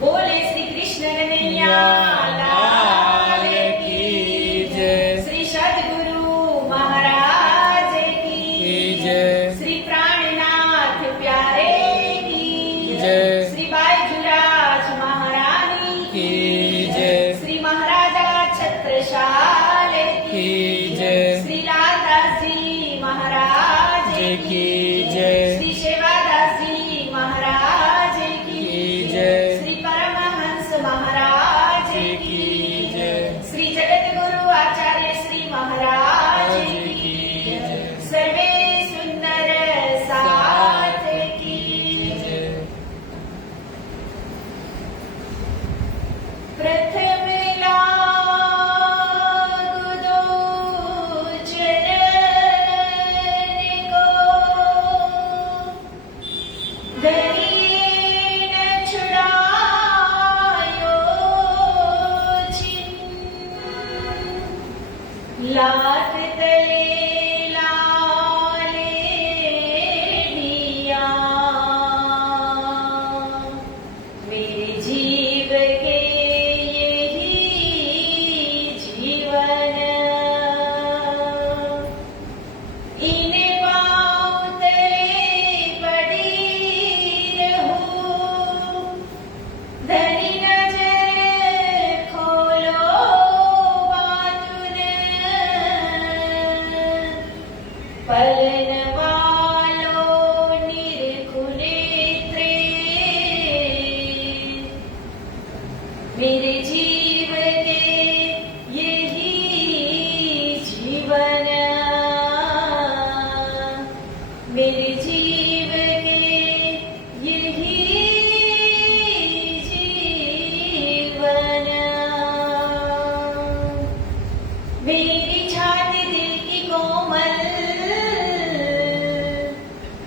बोले श्री कृष्ण कन्हैया लाल की जय। श्री सद्गुरु महाराज की जय। श्री प्राणनाथ प्यारे की जय। श्री बाईजुराज महारानी की जय। श्री महाराजा छत्रसाल की जय। श्री लालदास जी महाराज की जय। श्री सेवादास जी महाराज की जय। श्री परमहंस महाराज की जय। श्री जगत गुरु आचार्य श्री महाराज की सर्वे सुंदर साथ की प्रथम लागू दो चरण को धरी न छुड़ायो छिन लात तले लाले दिया मेरे जीव के यही जीवन इन पाँव तले पड़ी रहूं धनी नजर खोलो बातुन पलन वालो निर्खुनेत्रे मेरे जीव के यही जीवन मेरे जीव के यही जीवन मेरी छाती दिल की कोमल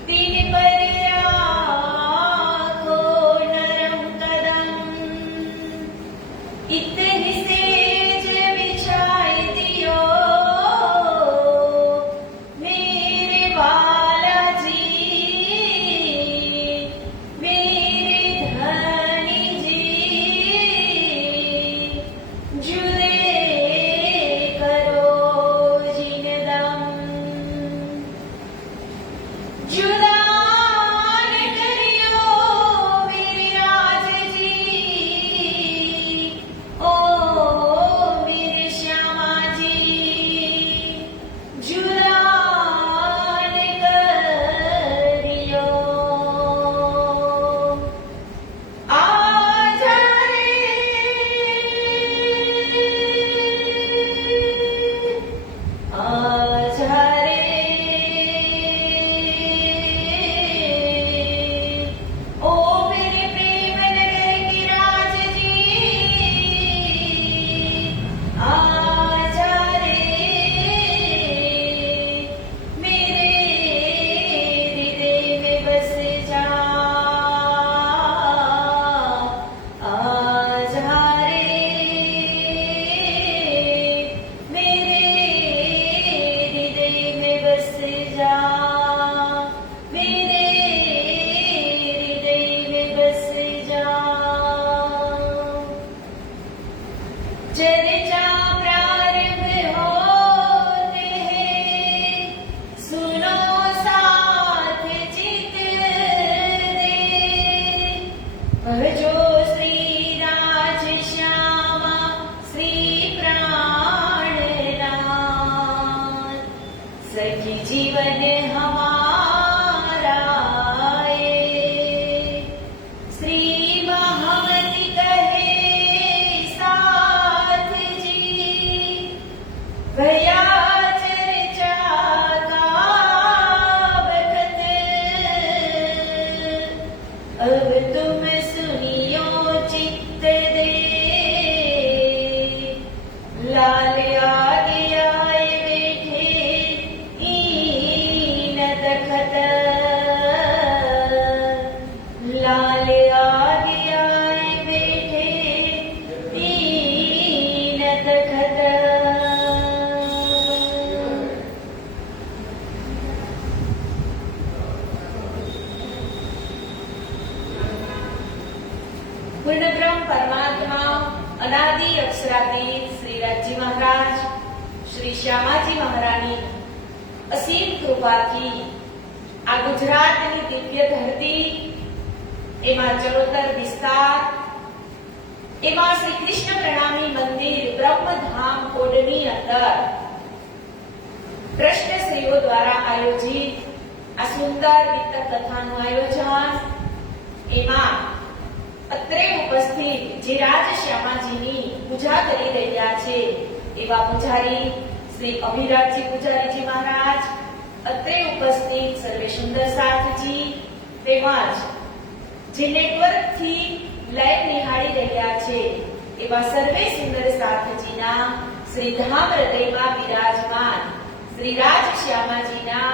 दिन पर राखो नरम कदम इतनी सेज बिछाई दियो मेरे बालाजी मेरे धनी जी जुदे करो जिनदम जुदा न करियो मेरे राज जी ओ मेरे श्यामा जी जुदा न करियो आजा रे आजा रे ओ मेरे प्रेम नगर की राज जी आजा रे मेरे हृदय में बस जा आजा रे मेरे हृदय में बस जा मेरे हृदय में बस जा चर्चा प्रारंभ होते हैं सुनो साथ चित दे भजो श्री राज श्यामा श्री प्राणनाथ सखी जीवन हमारा ये श्री महामति कहे साथ जी भया चर्चा का बखत अब तुम सुनियो चित्त दे लाल आगे आए बैठे ईन तखत लाल आगे आए बैठे ईन तखत પૂર્ણબ્રહ્મ પરમાત્મા અનાદિ અક્ષરાતીત શ્રી રાજજી મહારાજ શ્રી શ્યામાજી મહારાણી અસીમ કૃપાથી આ ગુજરાતની દિવ્ય ધરતી એમાં ચરોતર વિસ્તાર એમાં શ્રી કૃષ્ણ પ્રણામી મંદિર બ્રહ્મધામ કોડની અંદર ટ્રસ્ટશ્રીઓ દ્વારા આયોજિત આ સુંદર વિતક કથાનું આયોજન એમાં અત્રે ઉપસ્થિત જે રાજ શ્યામાજીની પૂજા કરી રહ્યા છે એવા પૂજારી શ્રી અભિરાજજી પૂજારીજી મહારાજ, અત્રે ઉપસ્થિત સર્વે સુંદર સાથજી તેમજ જે નેટવર્કથી લાઈવ નિહાળી રહ્યા છે એવા સર્વે સુંદર સાથજીના શ્રી ધામ હૃદયમાં બિરાજમાન શ્રી રાજ શ્યામાજીના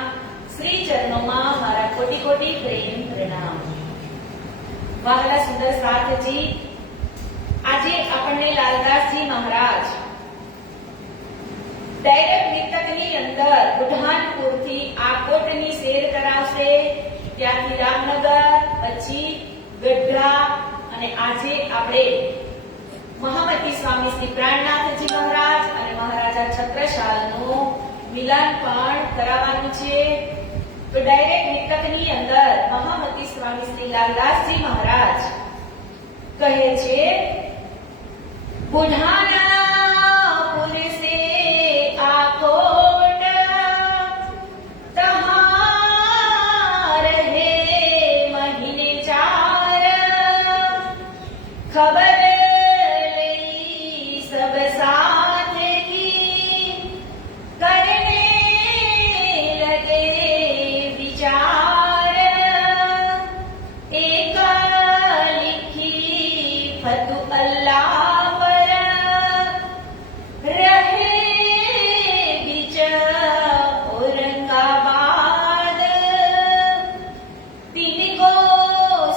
શ્રી ચરણોમાં મારા કોટી કોટી પ્રેમ પ્રણામ. વહાલા સુંદર સાથજી, આજે આપણને લાલદાસજી મહારાજ ડાયરેક્ટ વિતકની અંદર બુઢાનપુરથી આકોટની સેર કરાવશે, ત્યાંથી રામનગર, પછી ગઢડા અને આજે આપણે મહામતી સ્વામી શ્રી પ્રાણનાથજી મહારાજ અને મહારાજા છત્રસાલનું મિલન પણ કરાવવાનું છે. તો ડાયરેક્ટ વિતકની અંદર મહામતી સ્વામી શ્રી લાલદાસજી મહારાજ કહે છે, બુઢાનાપુર સે આકોટ તહાં રહે મહિને 4 ખબર લઈ સબ સાથ કી કરને લગે વિચાર એક લિખી ફતુ અલ્લાહ પર રહે બીચ ઔરંગાબાદ તીન કો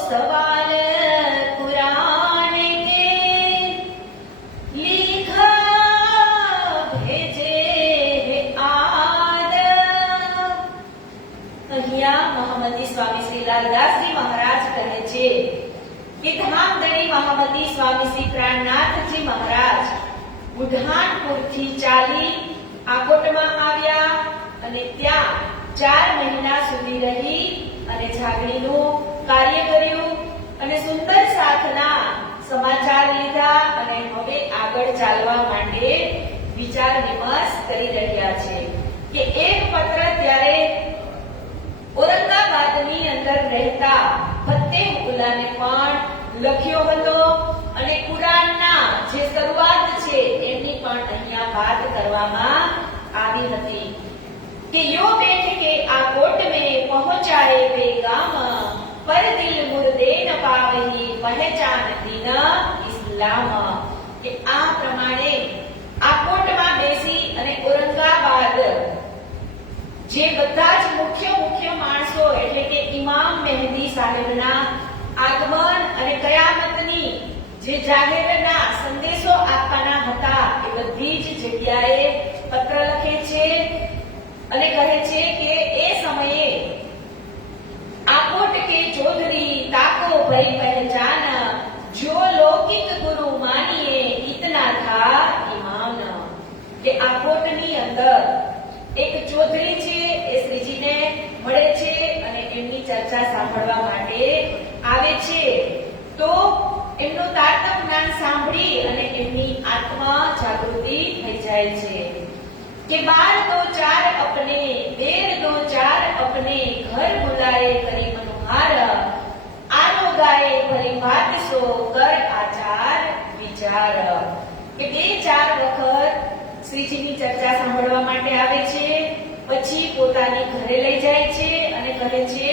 સવાલ कुरान के लिखा भेजे आद. અહીંયા મહામતી સ્વામી શ્રી લાલદાસજી મહારાજ કહે છે કે ધામધણી મહામતી સ્વામી શ્રી પ્રાણનાથજી મહારાજ બુઢાનપુરથી ચાલી આકોટમાં આવ્યા અને ત્યાં 4 મહિના સુધી રહી અને જાગણીનું કાર્ય કર્યું અને સુંદર સાથના સમાચાર લીધા અને હવે આગળ ચાલવા માટે વિચાર વિમર્શ કરી રહ્યા છે કે એક પત્ર ત્યારે ઔરંગાબાદની અંદર રહેતા ફતેહુલ્લાને પણ લખ્યો હતો અને કુરાનના જે શરૂઆત છે એની પણ અહીંયા વાત કરવામાં આવી હતી કે યો બેઠ કે આ કોટ में पहुंचाए बेगाम पर दिल मुर्दे न पावही पहचान दिन इस्लाम. કે આ પ્રમાણે આ કોટમાં બેસી અને ઔરંગાબાદ જે બધા જ મુખ્ય માણસો એટલે કે ઇમામ મહેદી સાહેબના આગમન અને કયામતની જે જાહેરના સંદેશો આપવાના હતા એ બધી જ જગ્યાએ પત્ર લખે છે અને કહે છે કે એ સમયે आकोट के चौधरी ताको भरी पहचान जो लौकिक गुरु मानिए इतना था ईमान. કે આકોટની અંદર એક ચૌધરી છે એ શ્રીજીને મળે છે અને એમની ચર્ચા સાંભળવા માટે આવે છે. તો એમનું તારતમ જ્ઞાન સાંભળી અને એમની આત્મા જાગૃતિ થઈ જાય છે કે 12 दो 4 अपने 13 दो 4 अपने घर बुलाए करी मनुहार आनो गाए भरी भात सो कर आचार विचार. કે 2-4 વખત શ્રીજીની ચર્ચા સાંભળવા માટે આવે છે, પછી પોતાની ઘરે લઈ જાય છે અને કહે છે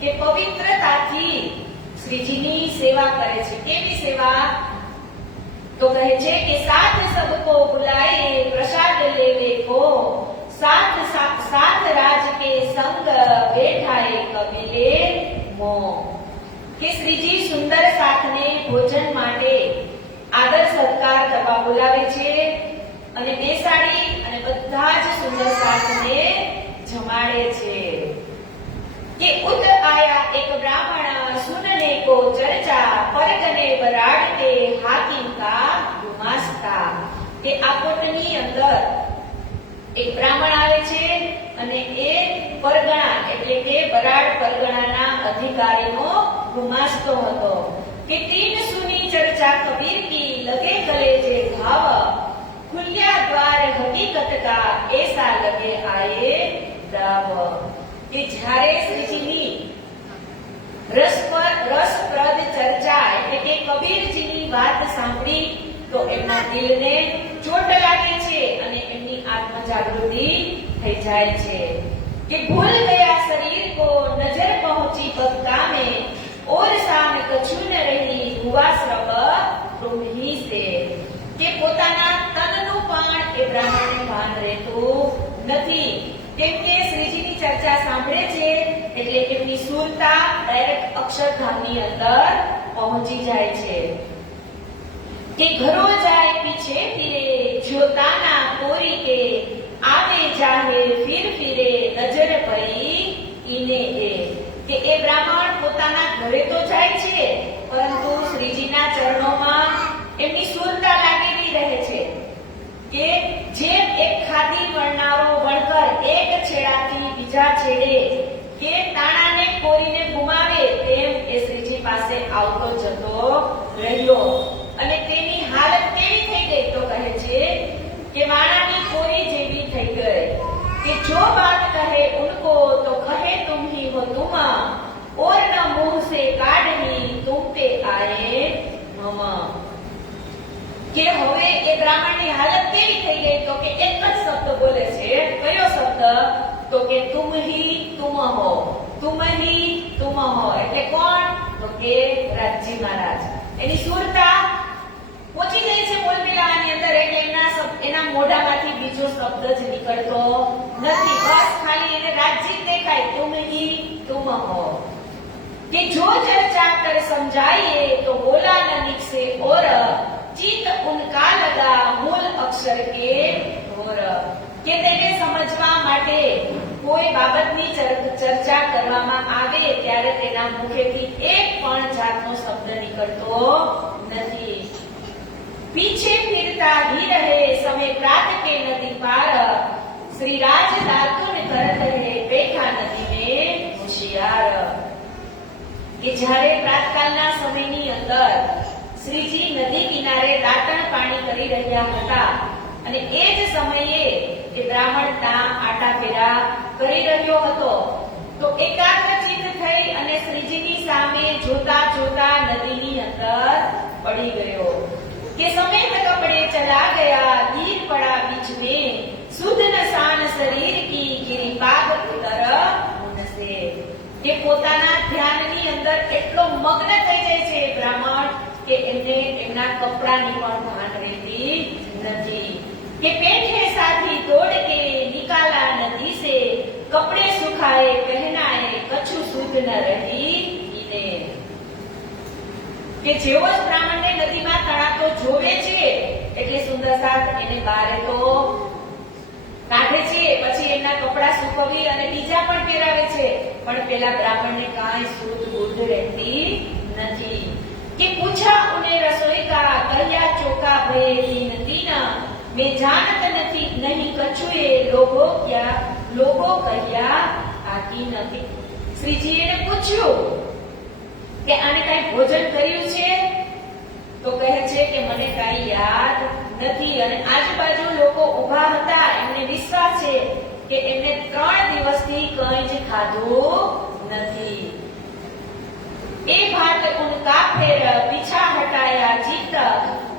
કે પવિત્રતાથી શ્રીજીની સેવા કરે છે. કેવી સેવા? तो कहे छे कि साथ सबको बुलाए प्रसाद लेवे को साथ राज के संग बैठाए कबीले मो. કે શ્રીજી સુંદર સાથને ભોજન માટે આદર સત્કાર કરવા બોલાવે છે અને બેસાડી અને બધા જ સુંદર સાથને જમાડે છે. કે ઉત આયા એક બ્રાહ્મણ સુનને को चर्चा परगने बरा बाटे हाकिम का गुमास्ता। કે આ કોટની અંદર એક બ્રાહ્મણ આવે છે અને એ પરગણા એટલે કે બરાડ પરગણાના અધિકારીનો ગુમાસ્તો હતો કે તીન સુની ચર્ચા કબીર કી લગે ગલે જે ઘાવ ખુલ્યા દ્વાર હકીકત કા એસા લગે આયે દાવ। કે જ્યારે શ્રીજીની રસપ્રદ ચર્ચા એટલે કે કબીરજીની વાત સાંભળી તો એમના દિલને ચોટ લાગે છે અને એમની આત્મ જાગૃતિ થઈ જાય છે કે ભૂલ ગયા શરીર કો નજર પહોંચી બગતા में और साम कछु न रही हुआ श्रब तुम ही से। કે પોતાના તનનું પણ એ બ્રાહ્મણને ભાન રહેતું નથી કેમ કે શ્રીજીની ચર્ચા સાંભળે છે એટલે એમની સુરતા ડાયરેક્ટ અક્ષરધામની અંદર પહોંચી જાય છે કે ઘરો જાય પીછે ફિરે જ્યોતાના કોરી કે આવે જાહે ફિર ફિરે નજર પડી ઈને કે એ બ્રાહ્મણ પોતાના ઘરે તો જાય છે પરંતુ શ્રીજીના ચરણોમાં એમની સુરતા લાગેલી રહે છે કે જેમ એક ખાદી વણનારો વણકર એક છેડાથી બીજા છેડે કે તાણાને કોરીને ગુમાવે તેમ એ શ્રીજી પાસે આવતો જતો રહ્યો અને તેની હાલત કેવી થઈ ગઈ તો કહે છે કે વાણાની કોરી જેવી થઈ ગઈ કે જો બાત કહે ઉनको તો કહે तुम ही हो तुम और न मुंह से काढ़ी तुम पे आए मम। કે હવે એ બ્રાહ્મણની હાલત કેવી થઈ ગઈ તો કે એક જ શબ્દ બોલે છે કયો શબ્દ તો કે तुम ही तुम हो એટલે કોણ તો કે રાજજી મહારાજ એની સુરતા પહોંચી જાય છે બોલબેલાની અંદર એટલે એના મોઢામાંથી બીજો શબ્દ જ નીકળતો નથી બસ ખાલી એને રાજજી દેખાય तुम हो कि जो चर्चा कर समझाइए तो बोला न निकसे और चित उनका लगा मूल अक्षर के और કે તેને સમજવા માટે કોઈ બાબતની ચર્ચા કરવામાં આવે ત્યારે તેના મુખેથી એક પણ જાતનો શબ્દ નીકળતો નથી। पीछे फिरता ही रहे समय प्रात के नदी पार श्री राज दातुन करत रहे बैठा नदी में होशियार। કે જ્યારે પ્રાતકાળના સમયની અંદર શ્રીજી નદી કિનારે દાતણ પાણી કરી રહ્યા હતા અને એ જ સમયે એ બ્રાહ્મણ ત્યાં આટા ફેરા કરી રહ્યો હતો તો એકાગ્રચિત્ત થઈ અને શ્રીજીની સામે જોતા જોતા નદીની અંદર પડી ગયો કે સમેત કપડે ચલા ગયા તીર પડા बीच में शुद्ध नसान शरीर की गिरी पाग उतर उनसे। કે પોતાના ધ્યાનની અંદર એટલો મગ્ન થઈ જાય છે બ્રાહ્મણ કે એમને એમના કપડાની પણ ભાન રહેતી નથી કે પેઠે સાથી દોડ કે નિકાલા નદી से कपड़े सुखाए पहनाए कछु शुद्ध न रही ઈને। કે જેવો જ બ્રાહ્મણને નદીમાં તણાતો જોવે છે એટલે સુંદર સાથ એને બારે તો કાઢે છે પછી એના કપડા સુકવી અને બીજા પણ પહેરાવે છે પણ પેલા બ્રાહ્મણને કાંઈ શુદ્ધ બુદ્ધ રહેતી નથી કે પૂછા ઉને રસોઈ કા કહ્યા ચોકા ભય તીન તીન મેં જાણત નથી નહીં કછુએ લોગો કહ્યા આકી નથી। શ્રીજી એને પૂછ્યું કે આને કઈ ભોજન કર્યું છે તો કહે છે કે મને કઈ યાદ નથી અને આજુબાજુ લોકો ઊભા હતા એમને વિશ્વાસ છે કે એમને 3 દિવસથી કંઈ જ ખાધું નથી। એ ભાત ઉનકા ફેર પીછા હટાયા ચિત્ત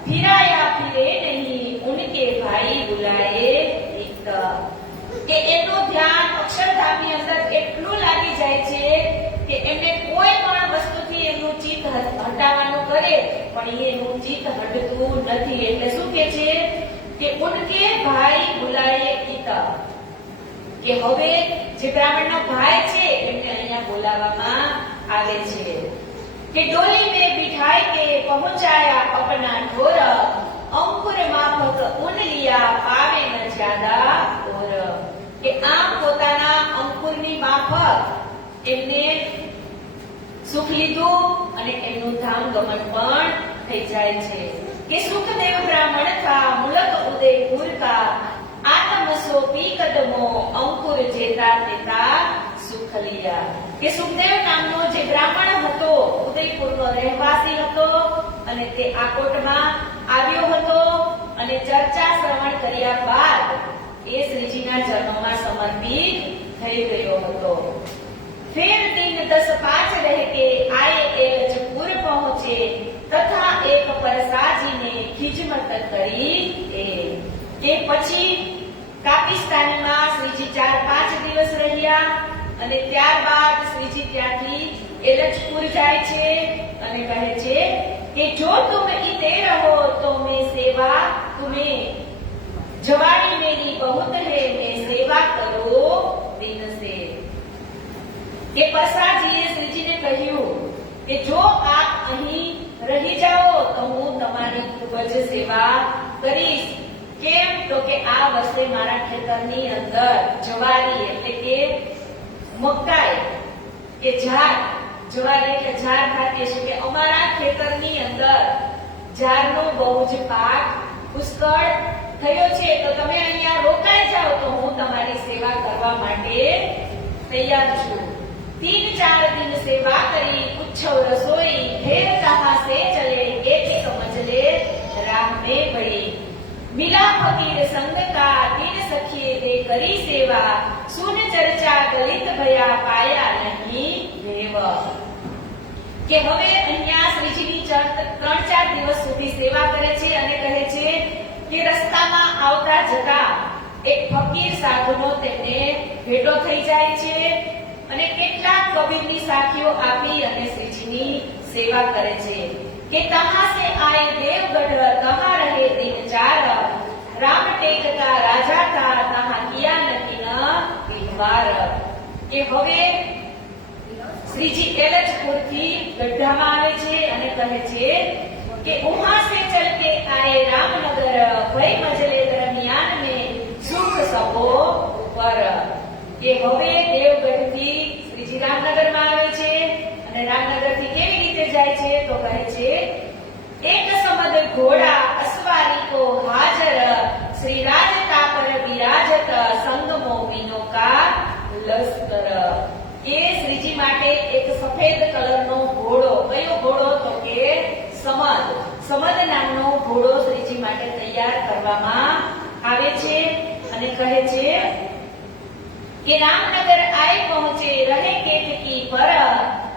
ફિરાયા ફિરે નહીં ઉનકે ભાઈ બુલાએ એક। કે એનું ધ્યાન અક્ષરધામની અંદર એટલું લાગી જાય છે કે એમને કોઈ પણ વસ્તુથી એનું ચિત્ત હટાવવાનું કરે પણ એનું ચિત્ત હટતું નથી એટલે શું કે છે કે ઉનકે ભાઈ બુલાએ ઈત કે હવે જે બ્રાહ્મણનો ભાઈ છે એમને અહીંયા બોલાવવામાં આવે છે કે ડોલી में बिठाई के पहुंचाया अपना ढोर अंकुर माफक उन लिया पावे न ज्यादा और કે આમ પોતાના અંકુરની માફક એમને સુખ લીધું અને એમનું ધામ ગમન પણ થઈ જાય છે કે સુખદેવ બ્રાહ્મણ થા મુલક ઉદયપુર કા આત્મ સો પી કદમો અંકુર જેતા તેતા સુખ લિયા કે સુખદેવ નામનો જે બ્રાહ્મણ હતો ઉદયપુરનો રહેવાસી હતો અને તે આકોટમાં આવ્યો હતો અને ચર્ચા શ્રવણ કર્યા બાદ એ શ્રીજીના ચરણોમાં સમર્પિત થઈ ગયો હતો। फिर दिन 10-5 रह के आए एलचपुर पहुंचे तथा एक परसाजीने खिजमत કરી કે પછી કાપિસ્તાનમાં શ્રીજી 4-5 દિવસ રહ્યા અને ત્યારબાદ શ્રીજી ત્યાંથી એલચપુર જાય છે અને કહે છે કે જો तुम इते रहो तो मैं सेवा तुम्हें जवानी मेरी बहुत है मैं सेवा करो दिन से કે પરસાજીએ શ્રીજીને કહ્યું કે જો આપ અહીં રહી જાઓ તો હું તમારી ખૂબ જ સેવા કરીશ। કેમ તો કે આ વર્ષે મારા ખેતરની અંદર જવારી એટલે કે મકાઈ કે ઝાડ જવારી એટલે ઝાડ થાય છે કે અમારા ખેતરની અંદર ઝાડનો બહુ જ પાક પુષ્કળ થયો છે તો તમે અહીંયા રોકાઈ જાઓ તો હું તમારી સેવા કરવા માટે તૈયાર છું। 3-4 दिन सेवा करी उच्छव रसोई फिर कहां से चले एक समझ ले राह में बड़ी मिला फकीर संग का दिन सखिए दे करी सेवा सुन चर्चा गलित भया पाया नहीं देव કે હવે અહીંયા શ્રીજીની 3-4 દિવસ સુધી સેવા કરે છે અને કહે છે કે રસ્તામાં આવતા જતા એક ફકીર સાધુનો તેમને ભેટો થઈ જાય છે અને કેટલાક કબીરની સાખીઓ આપી અને શ્રીજીની સેવા કરે છે કે કહાં સે આए देवगढ़ कहां रहे दिन 4 राम टेक का राजा था कहां किया नतीन विद्वार કે હવે શ્રીજી એલચપુર થી ગઢડામાં આવે છે અને કહે છે કે वहां से चल के आए रामनगर वही मजले दरमियान में सुख सबो ऊपर કે હવે દેવગઢ થી શ્રીજી રામનગરમાં આવે છે અને રામનગર થી કેવી રીતે જાય છે તો કહે છે એક સમદ ઘોડા અસવારી કો હાજર શ્રી રાજતા પર વિરાજત સંગ મોમીનો કા લશ્કર કે શ્રીજી માટે એક સફેદ કલરનો ઘોડો કયો ઘોડો તો કે સમદ નામનો ઘોડો શ્રીજી માટે તૈયાર કરવામાં આવે છે અને કહે છે कि रामनगर आए पहुंचे रहे केत की पर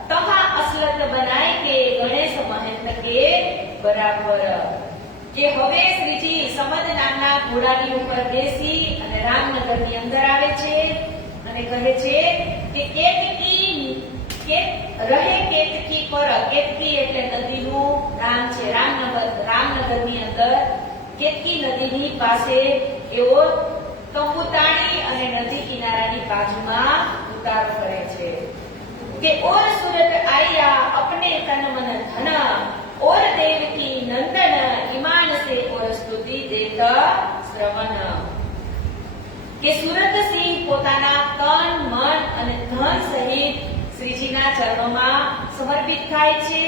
तहा असलत बनाए के गणेश महंत के बराबर કે હવે શ્રીજી સમદ નામના ઘોડાની ઉપર બેસી અને રામનગરની અંદર આવે છે અને કહે છે કે કેતકી પર કેતકી એટલે નદીનું નામ છે રામનગરની અંદર કેતકી નદીની પાસે એવો તંબુ તાણી અને નદી કિનારાની બાજુમાં ઉતારો કરે છે કે ઓર સુરત આયા અપને તન મન ધન ઓર દેવકી નંદન ઈમાન સે ઓર સ્તુતિ દેત શ્રવણ કે સુરત સિંહ પોતાના તન મન અને ધન સહિત શ્રીજીના ચરણોમાં સમર્પિત થાય છે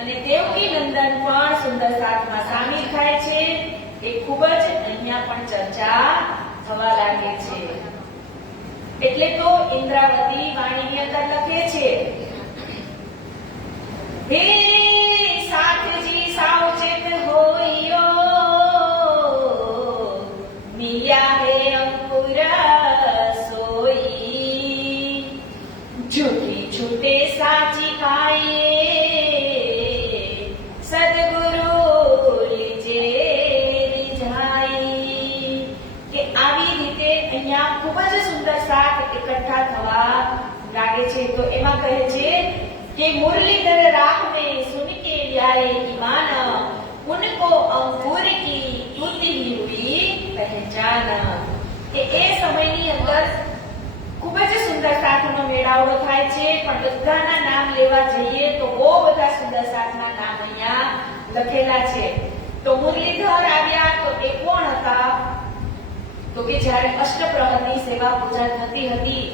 અને દેવકી નંદન પણ સુંદર સાથમાં સામેલ થાય છે એ ખૂબ જ અહીંયા પણ ચર્ચા થવા લાગે છે। એટલે તો ઇન્દ્રાવતી વાણીની અંદર લખે છે હે સાથજી સાવચેત હોઈયો મિયા હે અંકુર સોઈ झूठी छूटे साची खाए सदगुरु લીજે રીઝાઈ કે આવી રીતે અહીંયા ખૂબ જ સુંદર સાથ એકઠા થવા લાગે છે તો એમાં કહે છે કે મુરલીધર રાહ में सुन के प्यारे ईमान उनको अंकुर की टूटी हुई पहचान કે એ સમયની અંદર ખૂબ જ સુંદર સાથનો મેળાવડો થાય છે પણ બધાના નામ લેવા જઈએ તો બહુ બધા સુંદર સાથના નામ અહીંયા લખેલા છે। તો મુરલીધર આવ્યા તો એ કોણ હતા તો કે જ્યારે અષ્ટપ્રહરની સેવા પૂજા થતી હતી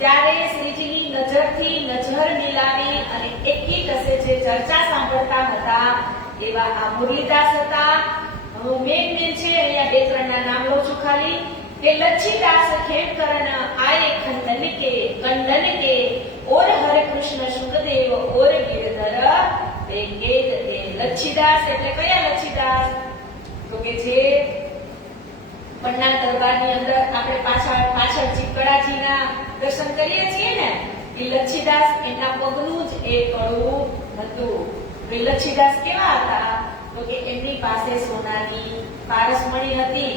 ત્યારે શ્રીજીની નજરથી નજર મિલાવી અને એકી ટસે જે ચર્ચા સાંભળતા હતા એવા આ મુરલીદાસ હતા. હું મેઘને છે અહીંયા બે ત્રણના નામ લઉં છું ખાલી કે લચ્છીદાસ ખેડકરન આયે કંદન કે ઓર હરે કૃષ્ણ સુખદેવ ઓર ગિરધર તે કેત તે. લચ્છીદાસ એટલે કયા લચ્છીદાસ? તો કે જે પન્ના દરબારની અંદર આપણે પાછળ ચીકડાજીના દર્શન કરીએ છીએ ને, એ લચ્છીદાસ એના પગનું જ એ કડવું હતું. એ લચ્છીદાસ કેવા હતા? તો કે એમની પાસે સોનાની પારસમણી હતી.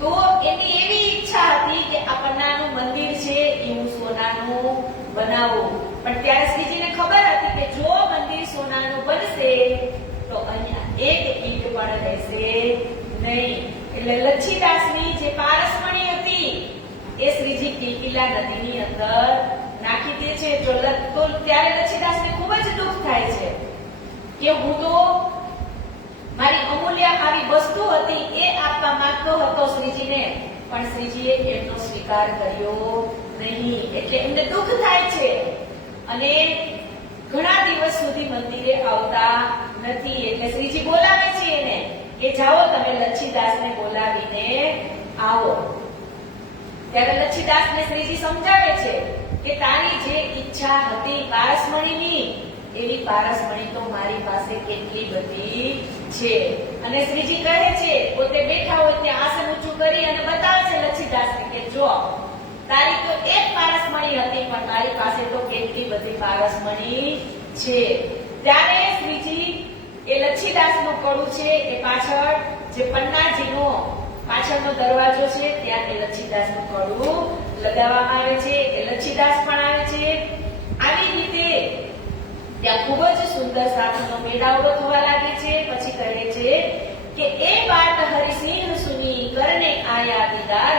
તો એની એવી ઈચ્છા હતી કે આ પન્નાનું મંદિર છે એ હું સોનાનું બનાવું. પણ ત્યારે શ્રીજીને ખબર હતી કે જો મંદિર સોનાનું બનશે તો અહીંયા એક ઈંટ પણ રહેશે નહીં. એટલે લચ્છીદાસની જે પારસમણી હતી એ શ્રીજી કિલકિલા નદીની અંદર નાખી દે છે. તો ત્યારે લચ્છીદાસને ખૂબ જ દુઃખ થાય છે કે હું તો મારી અમૂલ્ય આવી વસ્તુ હતી એ આપવા માંગતો હતો શ્રીજીને, પણ શ્રીજીએ એમનો સ્વીકાર કર્યો નહીં. એટલે એમને દુઃખ થાય છે અને ઘણા દિવસ સુધી મંદિરે આવતા નથી. એટલે શ્રીજી બોલાવે છે એને કે જાઓ તમે લચ્છીદાસને બોલાવીને આવો. ત્યારે લચ્છીદાસને શ્રીજી સમજાવે છે કે તારી જે ઈચ્છા હતી પારસમણીની એવી પારસમણી તો મારી પાસે કેટલી બધી છે. અને શ્રીજી કહે છે, પોતે બેઠા હોય ત્યાં આસન ઊંચું કરી અને બતાવે છે લચ્છીદાસને કે જો તારી તો એક પારસમણી હતી પણ મારી પાસે તો કેટલી બધી પારસમણી છે. ત્યારે શ્રીજી એ લચ્છીદાસનું કડું છે એ પાછળ જે પન્નાજીનો પાછળનો દરવાજો છે ત્યાં એ લચ્છીદાસનું કડું લગાવવામાં આવે છે. એ લચ્છીદાસ પણ આવે છે. આવી રીતે ત્યાં ખૂબ જ સુંદર સાથનો મેળાવડો થવા લાગે છે. પછી કહે છે કે એ વાત હરિસિંહ સુની કરને આયા દીદાર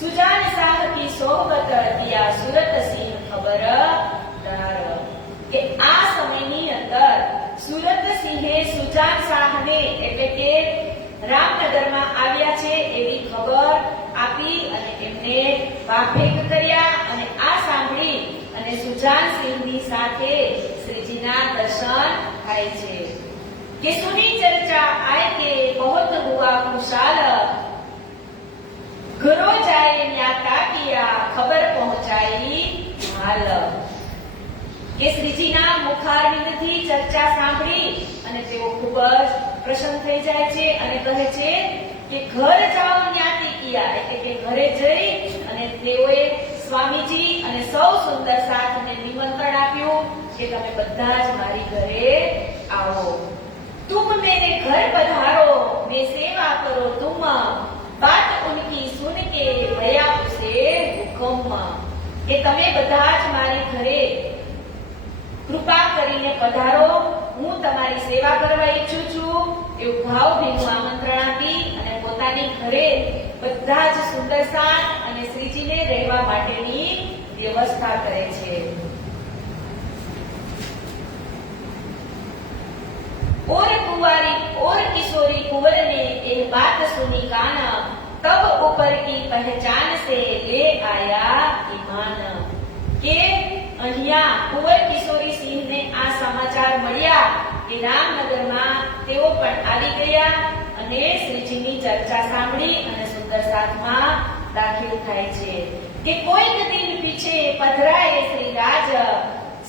સુજાન શાહ કી સોહબત કિયા સુરત સિંહ ખબરદાર. કે આ સમયની અંદર સુરત સિંહે સુજાન શાહને એટલે કે રામનગરમાં આવ્યા છે એવી ખબર આપી અને એમને વાભેગ કર્યા. અને આ સાંભળી અને સુજાન સિંહની સાથે શ્રીજીના દર્શન થાય છે. કે સુની ચર્ચા આય કે બહોત હુઆ ખુશાલ ઘરો જાય ન્યાતા કિયા ખબર પહોંચાઈ હાલ. કે શ્રીજીના મુખારવિંદથી ચર્ચા સાંભળી અને તેઓ ખૂબ જ પ્રસન્ન થઈ જાય છે અને કહે છે કે ઘર જાઓ ન્યાતી કિયા એટલે કે ઘરે જઈ અને તેઓએ સ્વામીજી અને સૌ સુંદર સાથને નિમંત્રણ આપ્યું કે તમે બધા જ મારી ઘરે આવો. तुम मेरे घर पधारो मैं सेवा करो तुम बात उनकी सुन के भया उसे हुक्म. કે તમે બધા જ મારી ઘરે કૃપા કરીને પધારો, હું તમારી સેવા કરવા ઈચ્છું છું એવું ભાવભીનું આમંત્રણ આપી અને પોતાની ઘરે બધા જ સુંદર સાથ અને શ્રીજીને રહેવા માટેની વ્યવસ્થા કરે છે. और कुंवारी और किशोरी कुंवर ने यह बात सुनी कान तब ऊपर की पहचान से ले आया ईमान. કે અહીંયા કુંવર કિશોરી સિંહને આ સમાચાર મળ્યા કે રામનગરમાં તેઓ પણ આવી ગયા અને શ્રીજીની ચર્ચા સાંભળી અને સુંદર સાથમાં દાખલ થાય છે. કે કોઈક દિન પીછે પધરાએ શ્રી રાજ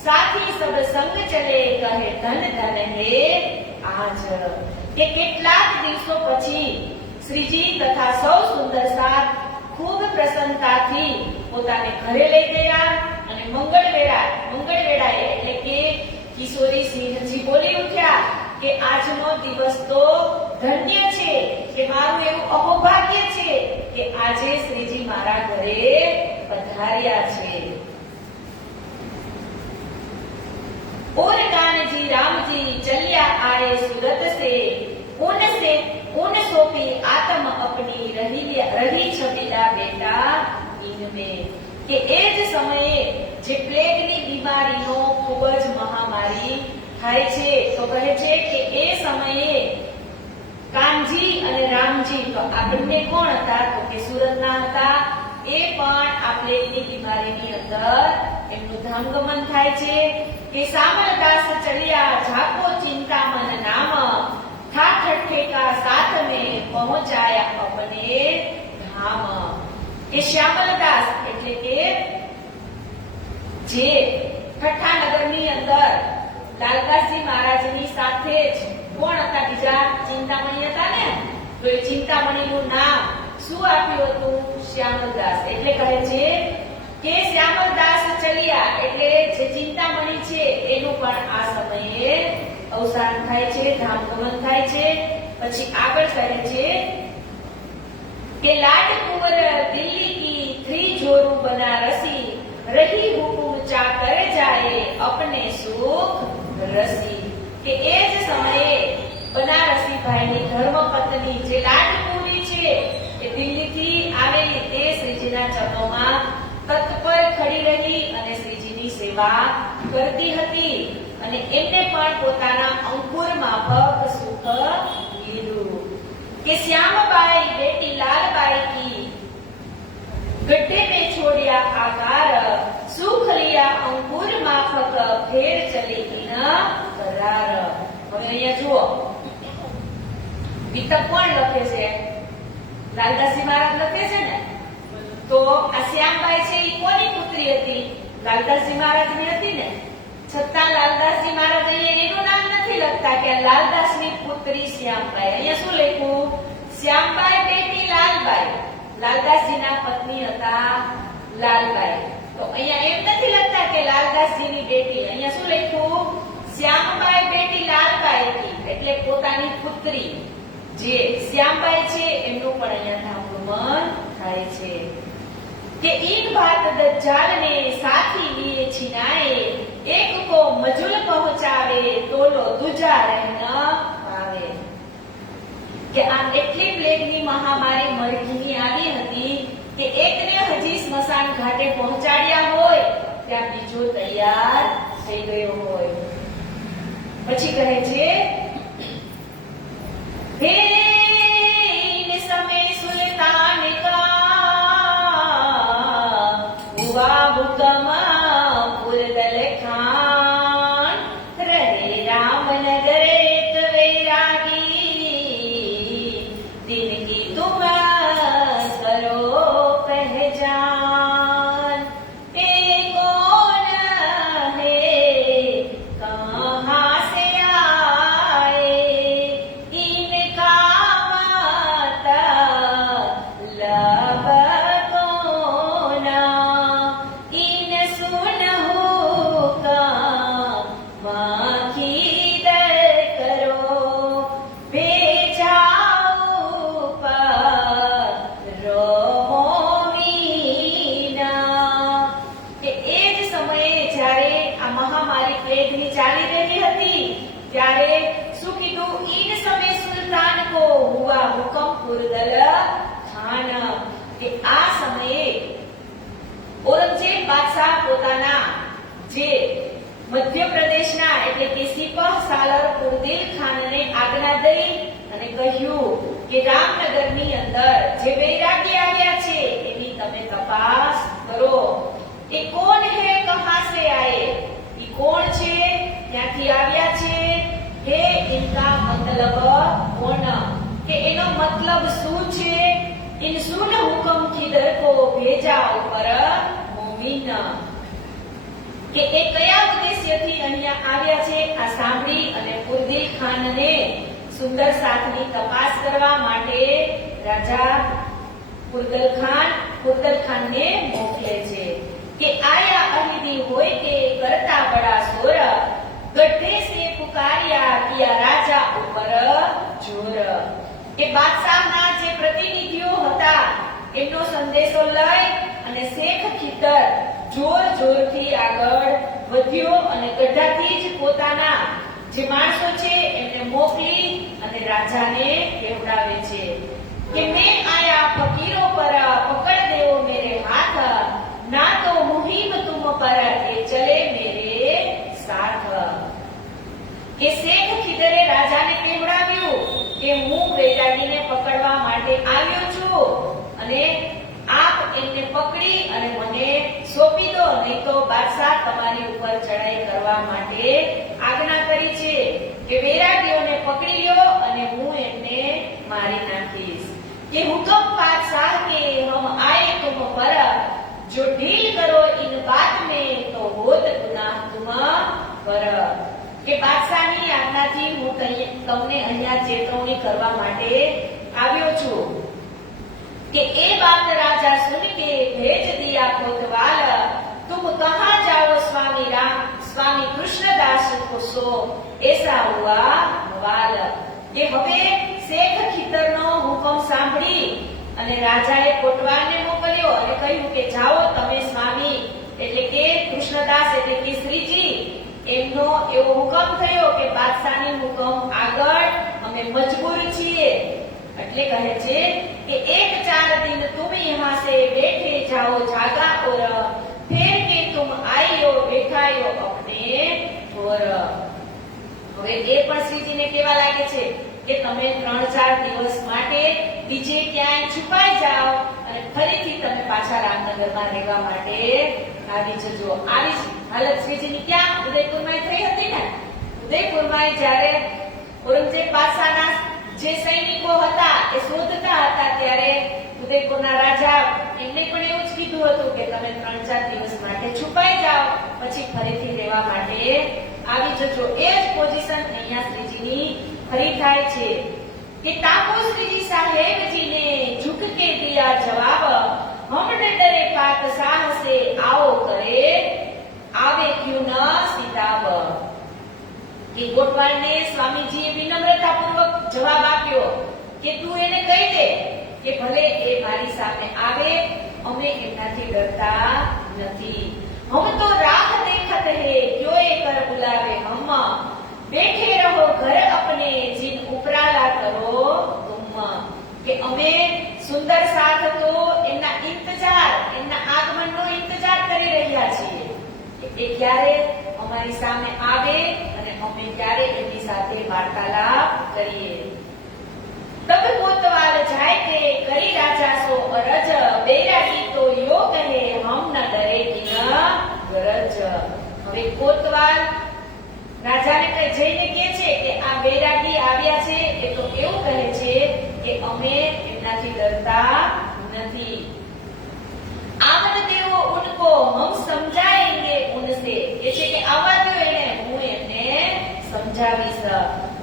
સાથી સબ સંગ ચલે કહે ધન ધન હે આજ. કે કેટલાક દિવસો પછી શ્રીજી તથા સૌ સુંદર સાથ ખૂબ પ્રસન્નતાથી પોતાને ઘરે લઈ ગયા અને મંગળ વેળાએ એટલે કે કિશોરી સિંહજી બોલી ઉઠ્યા કે આજનો દિવસ તો ધન્ય છે કે મારું એવું અહોભાગ્ય છે કે આજે શ્રીજી મારા ઘરે પધાર્યા છે. और कान जी राम जी चलिया आए सूरत से उन सोपी आत्म अपनी रही छबीला बेटा इनमें. કે એ જ સમયે જે પ્લેગની બીમારીનો ખૂબ જ મહામારી થાય છે તો કહે છે કે એ સમયે કાનજી અને રામજી તો આ બંને કોણ હતા? તો કે સુરતના હતા. એ પણ આ પ્લેગની બીમારીની અંદર એમનું ધામગમન થાય છે. કે સામળદાસ ચડિયા ઝાકો ચિંતામન નામ કે શ્યામલદાસ એટલે કે જે ઠઠ્ઠા નગરની અંદર લાલદાસજી મહારાજની સાથે જ કોણ હતા? બીજા ચિંતામણી હતા ને. તો એ ચિંતામણીનું નામ શું આપ્યું હતું? શ્યામલદાસ. એટલે કહે છે કે શ્યામલદાસ ચલિયા એટલે જે ચિંતામણી છે એનું પણ આ સમયે અવસાન થાય છે, ધામગમન થાય છે. પછી આગળ કહે છે કે લાડ કુંવર દિલ્હી કી થ્રી જોરું બનારસી રહી હુકુમ ચાકર જાય અપને સુખ રસી. કે એ જ સમયે બનારસી ભાઈની ધર્મપત્ની જે લાડકુંવરી છે એ દિલ્હીથી આવેલી તે શ્રીજીના ચરણોમાં તત્પર ખડી રહી અને શ્રીજીની સેવા કરતી હતી અને એમને પણ પોતાના અંકુર માફક સુખ લીધું. કે શ્યામબાઈ બેટી લાલબાઈ કી गड्ढे में छोड़िया आकार सुख लिया अंकुर माफक फेर चले बिना करार. હવે અહીંયા જુઓ વિતક કોણ લખે છે? લાલદાસજી મહારાજ લખે છે ને. તો આ શ્યામબાઈ છે એ કોની પુત્રી હતી? લાલદાસજી મહારાજની હતી ને. છતાં લાલદાસજી મહારાજ અહીંયા એનું નામ નથી લખતા કે લાલદાસની પુત્રી શ્યામબાઈ. અહીંયા શું લખ્યું? શ્યામબાઈ બેટી લાલબાઈ. લાલદાસજીના પત્ની હતા લાલબાઈ. તો અહીંયા એમ નથી લખતા કે લાલદાસજીની બેટી. અહીંયા શું લખ્યું? શ્યામબાઈ બેટી લાલબાઈ હતી. એટલે પોતાની પુત્રી જે શ્યામબાઈ છે એમનું પણ અહીંયા ધામગમન થાય છે. કે ઈન બાત દજ્જાલ ને સાથી લીએ છીનાએ એક કો મજુલ પહોંચાવે તોલો દુજા રહે ન પાવે. કે આમ એટલી પ્લેગની મહામારી મરઘીની આવી હતી કે એકને હજી સ્મશાન ઘાટે પહોંચાડ્યા હોય ત્યાં બીજો તૈયાર થઈ ગયો હોય. પછી કહે છે હે इन समय सुल्तान का हुआ हुक्म पुरदल खान रहे रामनगर एक वैरागी दिन की तुम करो पहचान. ये कौन है कहाँ से आए इनका माता लब कोना इन सुनहु का माखी दर करो भेजाओ परो મોમીના. કે એ જ સમયે જ્યારે આ મહામારી પ્લેગની ચાલી રહી હતી ત્યારે શું કીધું? ઈન સમય સુલતાન કો હુઆ હુકમ પુરદલ ખાન. કે આ સમયે ઔરંગઝેબ બાદશાહ પોતાના જે મધ્યપ્રદેશના એટલે કે સિપહ સાલર પુરદિલ ખાનને આજ્ઞા દઈ અને કહ્યું કે રામનગરની અંદર જે વૈરાગી આવ્યા છે એની તમે તપાસ કરો. એ કોણ હે કહા સે આયે? ઈ કોણ છે? ક્યાંથી આવ્યા છે? હે ઇનકા મતલબ કોણ? કે એનો મતલબ શું છે? ઇન સુન હુકમ કિધર કો ભેજા ઉપર મોમીન. કે એ કયા ઉદ્દેશ્યથી અહીંયા આવ્યા છે આ સાંભળી અને પુરદિલ ખાનને સુંદર સાથની તપાસ કરવા માટે રાજા પુરદલ ખાનને મોકલે છે. કે આયા અહીદી હોય કે કરતા બડા સોર ગઢે સે પુકાર્યા કિયા રાજા ઉપર જોર. કે બાદશાહના જે પ્રતિનિધિઓ હતા એમનો સંદેશો લઈ અને શેખ ખીતર જોર જોરથી આગળ વધ્યો અને ગઢાથી જ પોતાના જે માણસો છે એમને મોકલી અને રાજાને કહેવડાવે છે કે મેં આયા ફકીરો પર પકડ દેવો મેરે હાથ ના તો મુહિમ તુમ પર એ ચલે મેરે સાથ. કે શેખ ખીદરે રાજાને કહેવડાવ્યું કે હું વૈરાગીને પકડવા માટે આવ્યો છું અને આપ એમને પકડી અને મને સોંપી દો, નહીં તો બાદશાહ તમારી ઉપર ચડાઈ કરવા માટે આજ્ઞા કરી છે કે વૈરાગીઓને પકડી લ્યો અને હું એમને મારી નાખીશ. કે હુકમ બાદશાહ કે હમ આए तुम तुम पर, जो ढील करो इन बात में तो होत गुनाह तुम पर. કે બાદશાહની આજ્ઞાથી હું તમને અહીંયા ચેતવણી કરવા માટે આવ્યો છું कि ए बात राजा सुन के भेज दिया कोतवाल, तुम कहाँ जाओ स्वामी राम स्वामी कृष्णदास को सो, ऐसा हुआ हवाल. કે હવે શેખ ખીતરનો હુકમ સાંભળી અને રાજાએ કોટવાલને મોકલ્યો અને કહ્યું કે જાઓ તમે સ્વામી એટલે કે કૃષ્ણદાસ એટલે કે શ્રીજી એમનો એવો હુકમ થયો કે બાદશાહની હુકમ આગળ અમે મજબૂર છીએ એટલે કહે છે कि 1-4 दिन तुम यहाँ से बैठे जाओ जागा और फिर के तुम आइयो बैठायो अपने और. હવે એ પણ શ્રીજીને કહેવા લાગે છે કે તમે 3-4 દિવસ માટે બીજે ક્યાંય છુપાઈ જાઓ અને ફરીથી તમે પાછા રામનગરમાં રહેવા માટે આવી જજો. આવી હાલત શ્રીજીની ક્યાં ઉદયપુરમાં થઈ હતી ને. ઉદયપુરમાં જ્યારે ઔરંગઝેબ બાદશાહના જે સૈનિકો હતા એ શોધતા હતા ત્યારે ઉદયપુરના રાજા એમને પણ એવું જ કીધું હતું કે તમે 3-4 દિવસ માટે છુપાઈ જાઓ પછી ફરીથી રહેવા માટે આવી જજો. એ જ પોઝિશન અહીંયા શ્રીજીની ફરી થાય છે કે તાકો શ્રીજી સાહેબજીને ઝુક કે દિયા જવાબ, हम न डरे पाक साह से आओ करे, आवे क्यों न सीताब. કે કોટવાલને સ્વામીજીએ વિનમ્રતાપૂર્વક જવાબ આપ્યો કે તું એને કહી દે કે ભલે એ મારી સામે આવે, અમે એમનાથી ડરતા નથી. हम तो राह देखत है क्यों ये कर बुलावे हम, बैठे रहो घर अपने जिन उपराला करो तुम. કે અમે સુંદર સાથ તો એમના ઇંતજાર એમના આગમનનો ઇંતજાર કરી રહ્યા છીએ એ ક્યારે અમારી સામે આવે અને અમે ક્યારે એમની સાથે વાર્તાલાપ કરીએ. तब कोतवाल जाए के करी राजा सो अरज, बैरागी तो यो कहे हम न डरे कि न गरज. હવે કોતવાલ રાજાને કઈ જઈને કહે છે કે આ बैरागी આવ્યા છે એ તો એવું કહે છે કે અમે એમનાથી ડરતા નથી. आवन देवो उनको हम समझाएंगे उनसे, ये છે કે આવવા દો એને હું એમને સમજાવીશ.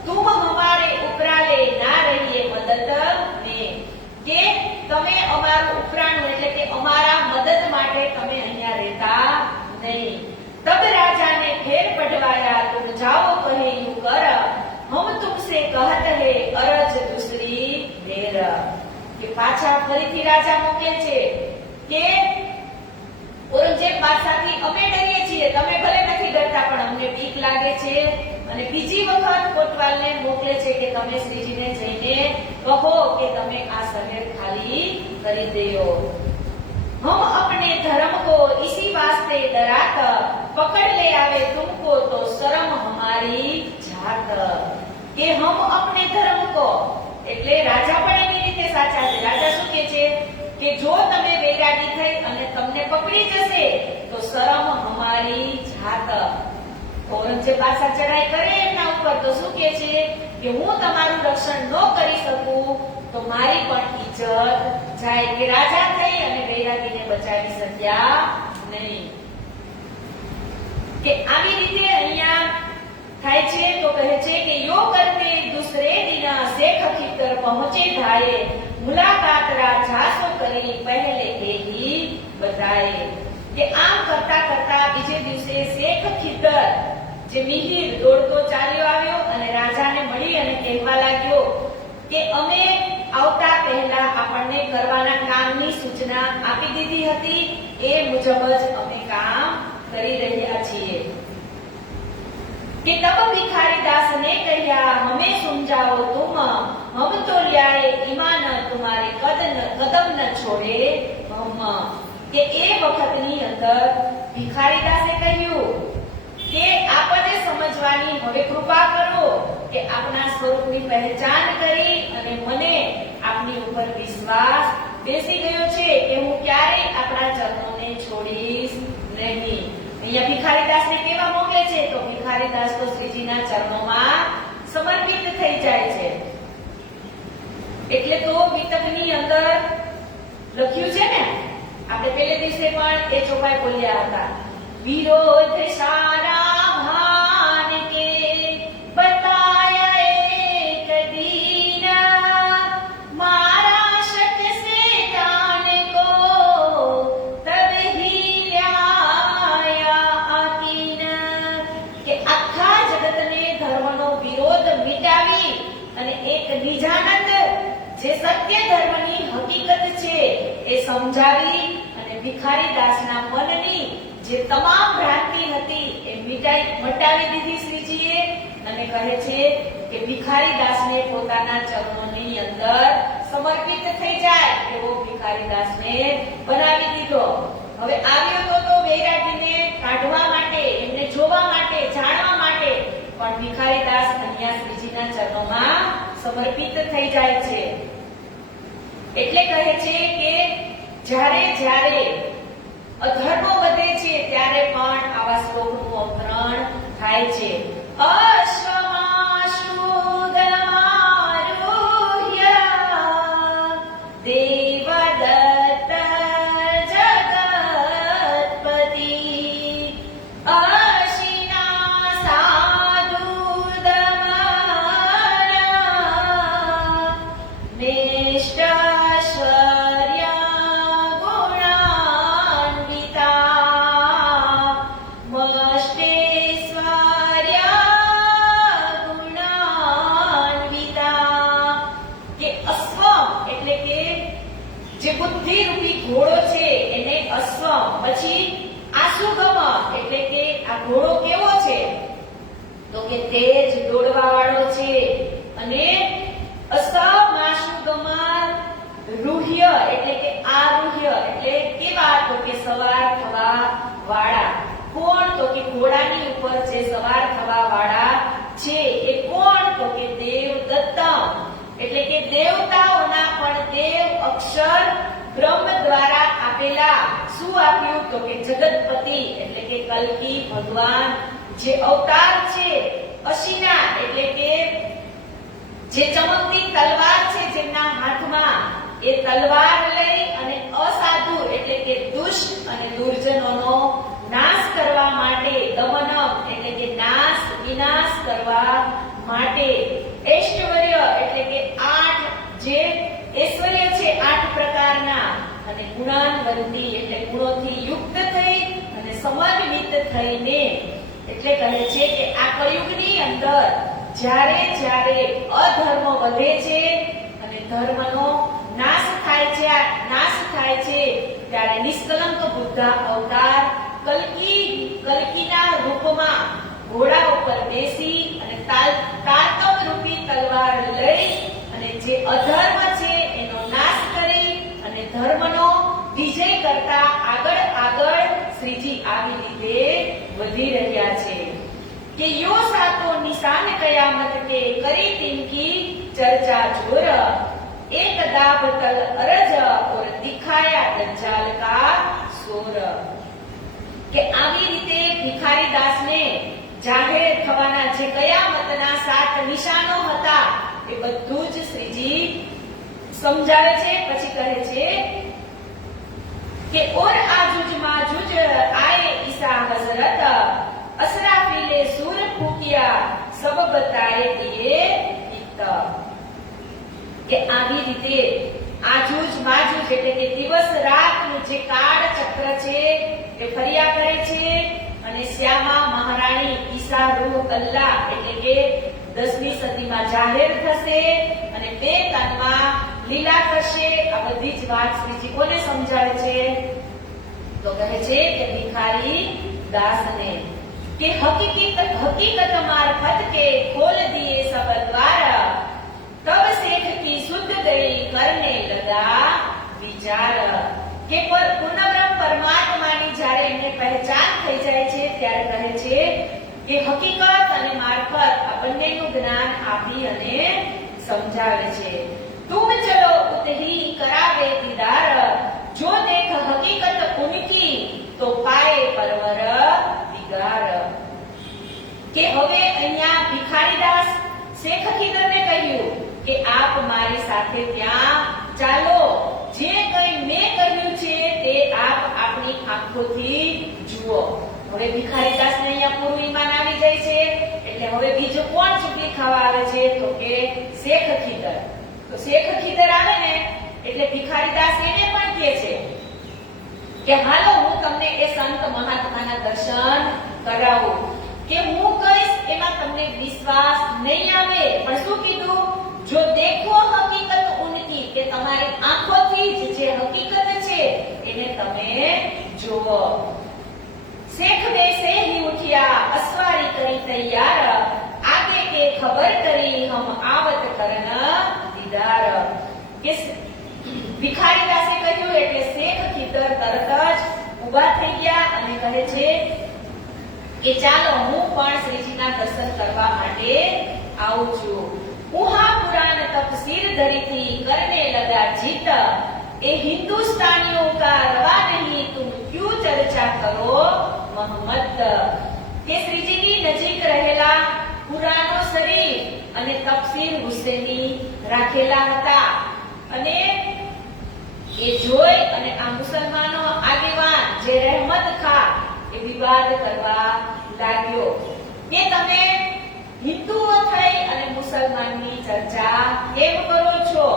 तुम हमारे उपराले ना रहिए मदद में, કે તમે અમારું ઉપરાણું એટલે કે અમારા મદદ માટે તમે અહીંયા રહેતા નહીં. तब राजा ने फेर पढ़वाया, तुम जाओ कहे यूं कर, हम तुमसे कहत है अरज दूसरी बेर. કે પાછા ફરીથી રાજા મોકલે છે કે ઔરંગઝેબ બાદશાહથી અમે ડરીએ છીએ, તમે ભલે નથી ડરતા પણ અમને બીક લાગે છે. અને બીજી વખત કોટવાલને મોકલે છે કે તમે શ્રીજીને જઈને કહો કે તમે આ શહેર ખાલી કરી દેજો. हम अपने धर्म को इसी वास्ते डरात, पकड़ ले आवे तुमको तो शर्म हमारी जात. કે हम अपने धर्म को એટલે રાજા પણ એની રીતે સાચા છે. રાજા શું કહે છે કે જો તમે વૈરાગી થઈ અને તમને પકડી જશે તો શરમ હમારી જાત. ઔરંગઝેબ બાદશાહ ચડાઈ કરે એમના ઉપર તો શું કહે છે કે હું તમારું રક્ષણ ન કરી શકું તો મારી પણ ઇજ્જત જાય. કે રાજા થઈ અને વૈરાગીને બચાવી શક્યા નહીં. કે આવી રીતે અહીંયા થાય છે તો કહે છે કે यो करते दूसरे दिन शेख खीतर पहुंचे धाये, मुलाकात राजा सो करी पहले के ही बताए. કે આમ કરતા કરતા બીજે દિવસે શેખ ખીતર જે મિહિર દોડતો ચાલ્યો આવ્યો અને રાજાને મળી અને કહેવા લાગ્યો કે અમે આવતા પહેલા આપણને કરવાના કામની સૂચના આપી દીધી હતી, એ મુજબ જ અમે કામ કરી રહ્યા છીએ. कि तब भिखारी दास ने कहा हमें समझाओ तुम, हम तो ल्याए ईमान तुम्हारे कदम न छोड़े हम. કે એ વખતની અંદર ભિખારીદાસે કહ્યું કે આપને સમજવાની હવે કૃપા કરો કે આપના સ્વરૂપની પહેચાન કરી અને મને આપની ઉપર વિશ્વાસ બેસી ગયો છે કે હું ક્યારેય આપણા ચરણોને છોડીશ નહીં. અહીંયા ભિખારીદાસને કેવા મોકલે છે તો ભિખારીદાસ તો શ્રીજીના ચરણોમાં સમર્પિત થઈ જાય છે. એટલે તો વિતકની અંદર લખ્યું છે ને એ ચોપાઈ બોલ્યા હતા, વિરોધ સારા ભાન કે બતાયા એક દીન, મારા શક સે જાન કો તબ હી આયા આકીન, કે આખા જગતને ધર્મનો વિરોધ મિટાવી અને એક નિજાનંદ જે સત્ય ધર્મની હકીકત છે એ સમજાવી અને ભિખારી દાસના મનની જે તમામ ભ્રાંતિ હતી એ મટાવી દીધી શ્રીજીએ, અને કહે છે કે ભિખારી દાસને પોતાના ચરણોની અંદર સમર્પિત થઈ જાય એવો ભિખારી દાસને બનાવી દીધો. હવે આવ્યો તો વૈરાગીને કાઢવા માટે, એમને જોવા માટે, જાણવા માટે, પણ ભિખારી દાસ અહીંયા શ્રીજીના ચરણોમાં સમર્પિત થઈ જાય છે. એટલે કહે છે કે જ્યારે જ્યારે અધર્મો વધે છે ત્યારે પણ આવા શ્લોકનું અવતરણ થાય છે. અશ્વમાશુગમારુહ્ય દેવદત્ત જગત્પતિ અશિના સાધુ દમના મેષ્ટશ્વર્ય ગુણાન્વિતા મષ્ટેશ્વર્ય ગુણાન્વિતા, કે અશ્વમ એટલે કે જે બુદ્ધિ રૂપી ઘોડો છે એને અશ્વમ, પછી આશુગમ એટલે કે આ ઘોડો કેવો છે તો કે તેજ દોડવા વાળો છે, અને અસમાશુગમ રૂહ્ય એટલે કે આરુહ્ય એટલે કેવા તો કે સવાર થવા વાળા. કોણ તો કે ઘોડાની ઉપર જે સવાર થવા વાળા છે એ કોણ તો કે દેવદત્ત એટલે કે દેવતાઓના પણ દેવ અક્ષર બ્રહ્મ દ્વારા આપેલા. શું આપ્યું તો કે જગતપતિ એટલે કે કલ્કી ભગવાન જે અવતાર છે. અશિના એટલે કે જે ચમકતી તલવાર છે જેમના હાથમાં, એ તલવાર લઈ અને અસાધુ એટલે કે દુષ્ટ અને દુર્જનોનો નાશ કરવા માટે, દમનમ એટલે કે નાશ વિનાશ કરવા માટે. ઐશ્વર્ય એટલે કે 8 જે ઐશ્વર્ય છે 8 પ્રકારના, અને ગુણાન્વંતી એટલે ગુણોથી યુક્ત થઈ અને સમન્વિત થઈને. એટલે કહે છે કે આ કળિયુગની અંદર જ્યારે જ્યારે અધર્મ વધે છે અને ધર્મનો નાશ થાય છે ત્યારે નિષ્કલંક બુદ્ધ અવતાર કલ્કીના રૂપમાં ઘોડા ઉપર બેસી અને તારતમ રૂપી તલવાર લઈ અને જે અધર્મ છે એનો નાશ કરી અને ધર્મનો વિજય કરતા આગળ શ્રીજી આવી રીતે વધી રહ્યા છે. કે યો સાતો નિશાન કયામત કે કરી તિનકી ચર્ચા જોર, એક દાબ તલ અરજ ઓર દિખાયા દજ્જાલ કા સોર. કે આવી રીતે ભિખારી દાસને જાહેર થવાના જે કયામતના 7 નિશાનો હતા એ બધું જ શ્રીજી સમજાવે છે. પછી કહે છે કે ઓર આજુજ માજુજ આયે ઈસા હઝરત, અસરાફીલે સૂર ફૂક્યા સબ બતાએ દિયે પિત્ત. કે આવી રીતે આજુજ માજુજ એટલે કે દિવસ રાતનું જે કાળ ચક્ર છે એ ફર્યા કરે છે, અને શ્યામા મહારાણી ઈસા રૂહ અલ્લાહ એટલે કે 10મી સદીમાં જાહેર થશે અને 2 કાનમાં લીલા કરશે. આ બધી જ વાત શ્રીજી કોને સમજાવે છે તો કહે છે કે ભિખારી દાસને. કે હકીકત મારફત કે ખોલ દિए सब द्वार, तब सेठ की शुद्ध गई करने लगा विचार. કે પૂર્ણબ્રહ્મ પરમાત્માની જ્યારે એમને પહેચાન થઈ જાય છે ત્યારે કહે છે કે હકીકત અને મારફત આ બંનેનું જ્ઞાન આપી અને સમજાવે છે. तुम चलो उतही करावे दीदार, जो देख हकीकत उनकी तो पाए परवर दिगार. કે હવે અહીંયા ભિખારીદાસ શેખ હકીકતને કહ્યું કે આપ મારી સાથે ત્યાં ચાલો, જે કંઈ મેં કહ્યું છે તે આપ આપની આંખો આંખોથી જુઓ. હવે ભિખારીદાસને અહીંયા પૂરું ઈમાન આવી જાય છે એટલે હવે બીજો કોણ ચૂંટણી ખાવા આવે છે તો કે શેખ ખીદર. તો શેખ ખીદર આવે ને એટલે ભિખારીદાસ એને પણ કહે છે કે હાલો હું તમને એ સંત મહાત્માના દર્શન કરાવું. કે હું કહીશ એમાં તમને વિશ્વાસ નહીં આવે, પણ શું કીધું? જો દેખો હકીકત ઉનકી, કે તમારી આંખોથી જ જે હકીકત છે એને તમે જુઓ. શેખ બેસે ही उठिया असवारी કરી તૈયાર, આગે કે ખબર કરી હમ આવત કરન દીદાર. કે ભિખારીદાસે કહ્યું એટલે શેખ ખીદર તરત જ ઊભા થઈ ગયા અને કહે છે કે ચાલો હું પણ શ્રીજીના દર્શન કરવા માટે આવું છું. ઉહા પુરાણ તફસીર ધરી થી કરને લગા જીત, એ हिंदुस्तानियों का रवा नहीं तुम क्यों चर्चा करो मोहम्मद. કે શ્રીજીની નજીક રહેલા પુરાણો શરીફ અને તફસીર હુસેની રાખેલા હતા અને એ જોઈ અને આ મુસલમાનો આગેવાન જે રહેમત ખા એ વિવાદ કરવા લાગ્યો કે તમે હિન્દુઓ થઈ અને મુસલમાનની ચર્ચા કેમ કરો છો.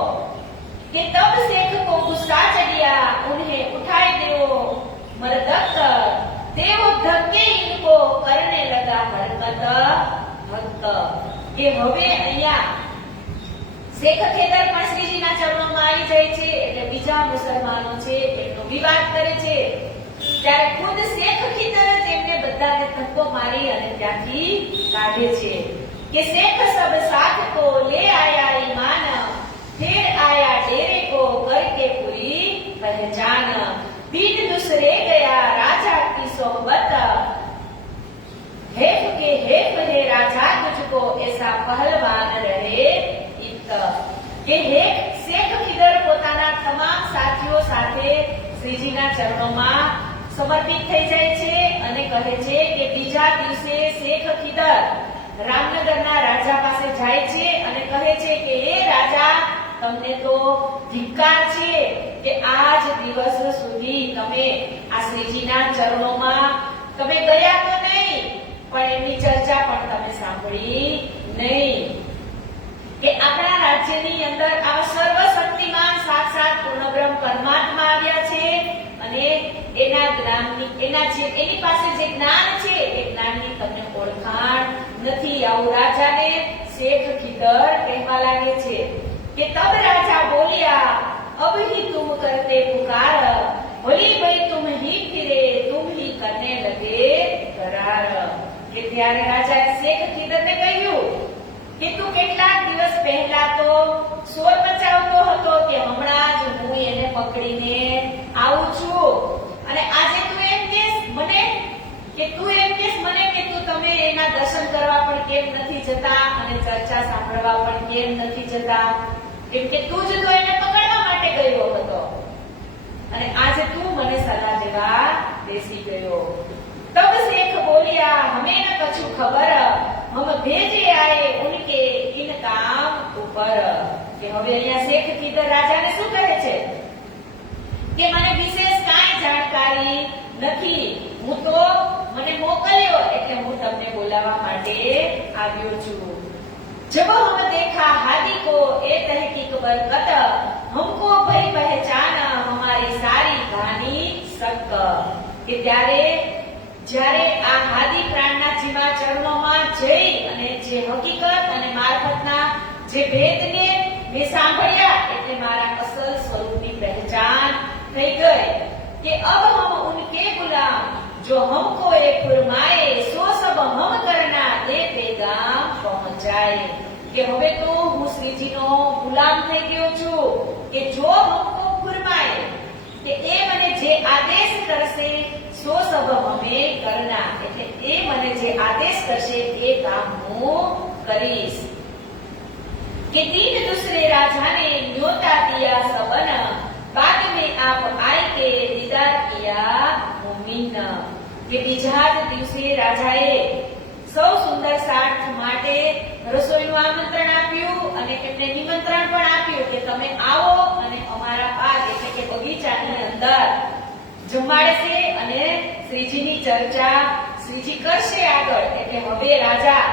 કે તબ શેખ को गुस्सा चढ़िया, उन्हें उठाए देओ मरदक, देवो धक्के इनको करने लगा हरकत हक. કે હવે અહીંયા શેખ ખીદર પણ શ્રીજીના ચરણોમાં આવી જાય છે એટલે બીજા મુસલમાનો છે એનો વિવાદ કરે છે. ત્યારે ખુદ શેખ ખીદર જ એમને બધાને ધક્કો મારી અને ત્યાંથી કાઢે છે. કે શેખ સબ સાથ को ले आया ईमान, फिर आया डेरे को करके पूरी पहचान. बिन दूसरे गया राजा की सोहबत, हेफ के हेफ है राजा तुझको ऐसा पहलवान रहे इत. કે શેખ ખીદર પોતાના તમામ સાથીઓ સાથે શ્રીજીના ચરણોમાં સમર્પિત થઈ જાય છે અને કહે છે કે બીજા દિવસે શેખ ખીદર રામનગરના રાજા પાસે જાય છે અને કહે છે કે હે રાજા, તમને તો ધિક્કાર છે કે આજ દિવસ સુધી તમે આ શ્રીજીના ચરણોમાં તમે ગયા તો નહીં, પણ એમની ચર્ચા પણ તમે સાંભળી નહીં. કે આપણા રાજ્યની અંદર આ સર્વશક્તિમાન સાક્ષાત પૂર્ણબ્રહ્મ પરમાત્મા આવ્યા છે અને એના જ્ઞાનની એની પાસે જે જ્ઞાન છે એ જ્ઞાનની તમને ઓળખાણ નથી. આવું રાજાને શેખ ખીદર કહેવા લાગે છે. કે તબ રાજા બોલ્યા, अब ही तुम करते पुकार, भली भाई तुम ही फिरे तुम ही करने लगे करार. કે ત્યારે રાજાએ શેખ ખીદરને કહ્યું કે તું કેટલાક દિવસ પહેલા તો શોર મચાવતો હતો કે હમણાં જ હું એને પકડીને આવું છું અને આજે તું એમ કહેશ મને કે તમે એના દર્શન કરવા પણ કેમ નથી જતા અને ચર્ચા સાંભળવા પણ કેમ નથી જતા, કેમ કે તું જ તો એને પકડવા માટે ગયો હતો અને આજે તું મને સલાહ દેવા બેસી ગયો. तब शेख बोलिया, हमें न कछु खबर, हम भेजे आए उनके इन काम ऊपर. કે હવે અહીંયા શેખ ખીદર રાજાને શું કહે છે કે મને વિશેષ કાંઈ જાણકારી નથી, હું તો મને મોકલ્યો એટલે હું તમને બોલાવવા માટે આવ્યો છું. जब हम देखा हादी को ए तहकीक बरकत, हमको भई पहचान हमारी सारी कहानी सक. કે જ્યારે આ હાદી પ્રાણના જીવા ચરણોમાં જઈ અને જે હકીકત અને મારફતના જે ભેદને મેં સાંભળ્યા એટલે મારા અસલ સ્વરૂપની પહેચાન થઈ ગઈ. કે અબ હમ ઉનકે ગુલામ, જો હમકો એ ફરમાए સો સબ હમ કરના દે પેગામ પહોંચાય. કે હવે તો હું શ્રીજીનો ગુલામ થઈ ગયો છું કે જો હમકો ફરમાए કે એ મને જે આદેશ કરશે સો સબ હમે કરના, એટલે એ મને જે આદેશ કરશે એ કામ હું કરીશ. કે तीन दूसरे राजा ने न्योता दिया सबन, बाद में आप आए के दीदार किया मुमिन. કે બીજા જ દિવસે રાજાએ સૌ સુંદર સાથ માટે રસોઈનું આમંત્રણ આપ્યું અને એમને નિમંત્રણ પણ આપ્યું કે તમે આવો અને અમારા બાગ એટલે કે બગીચાની અંદર જમાડશે અને શ્રીજીની ચર્ચા શ્રીજી કરશે આગળ. એટલે હવે રાજા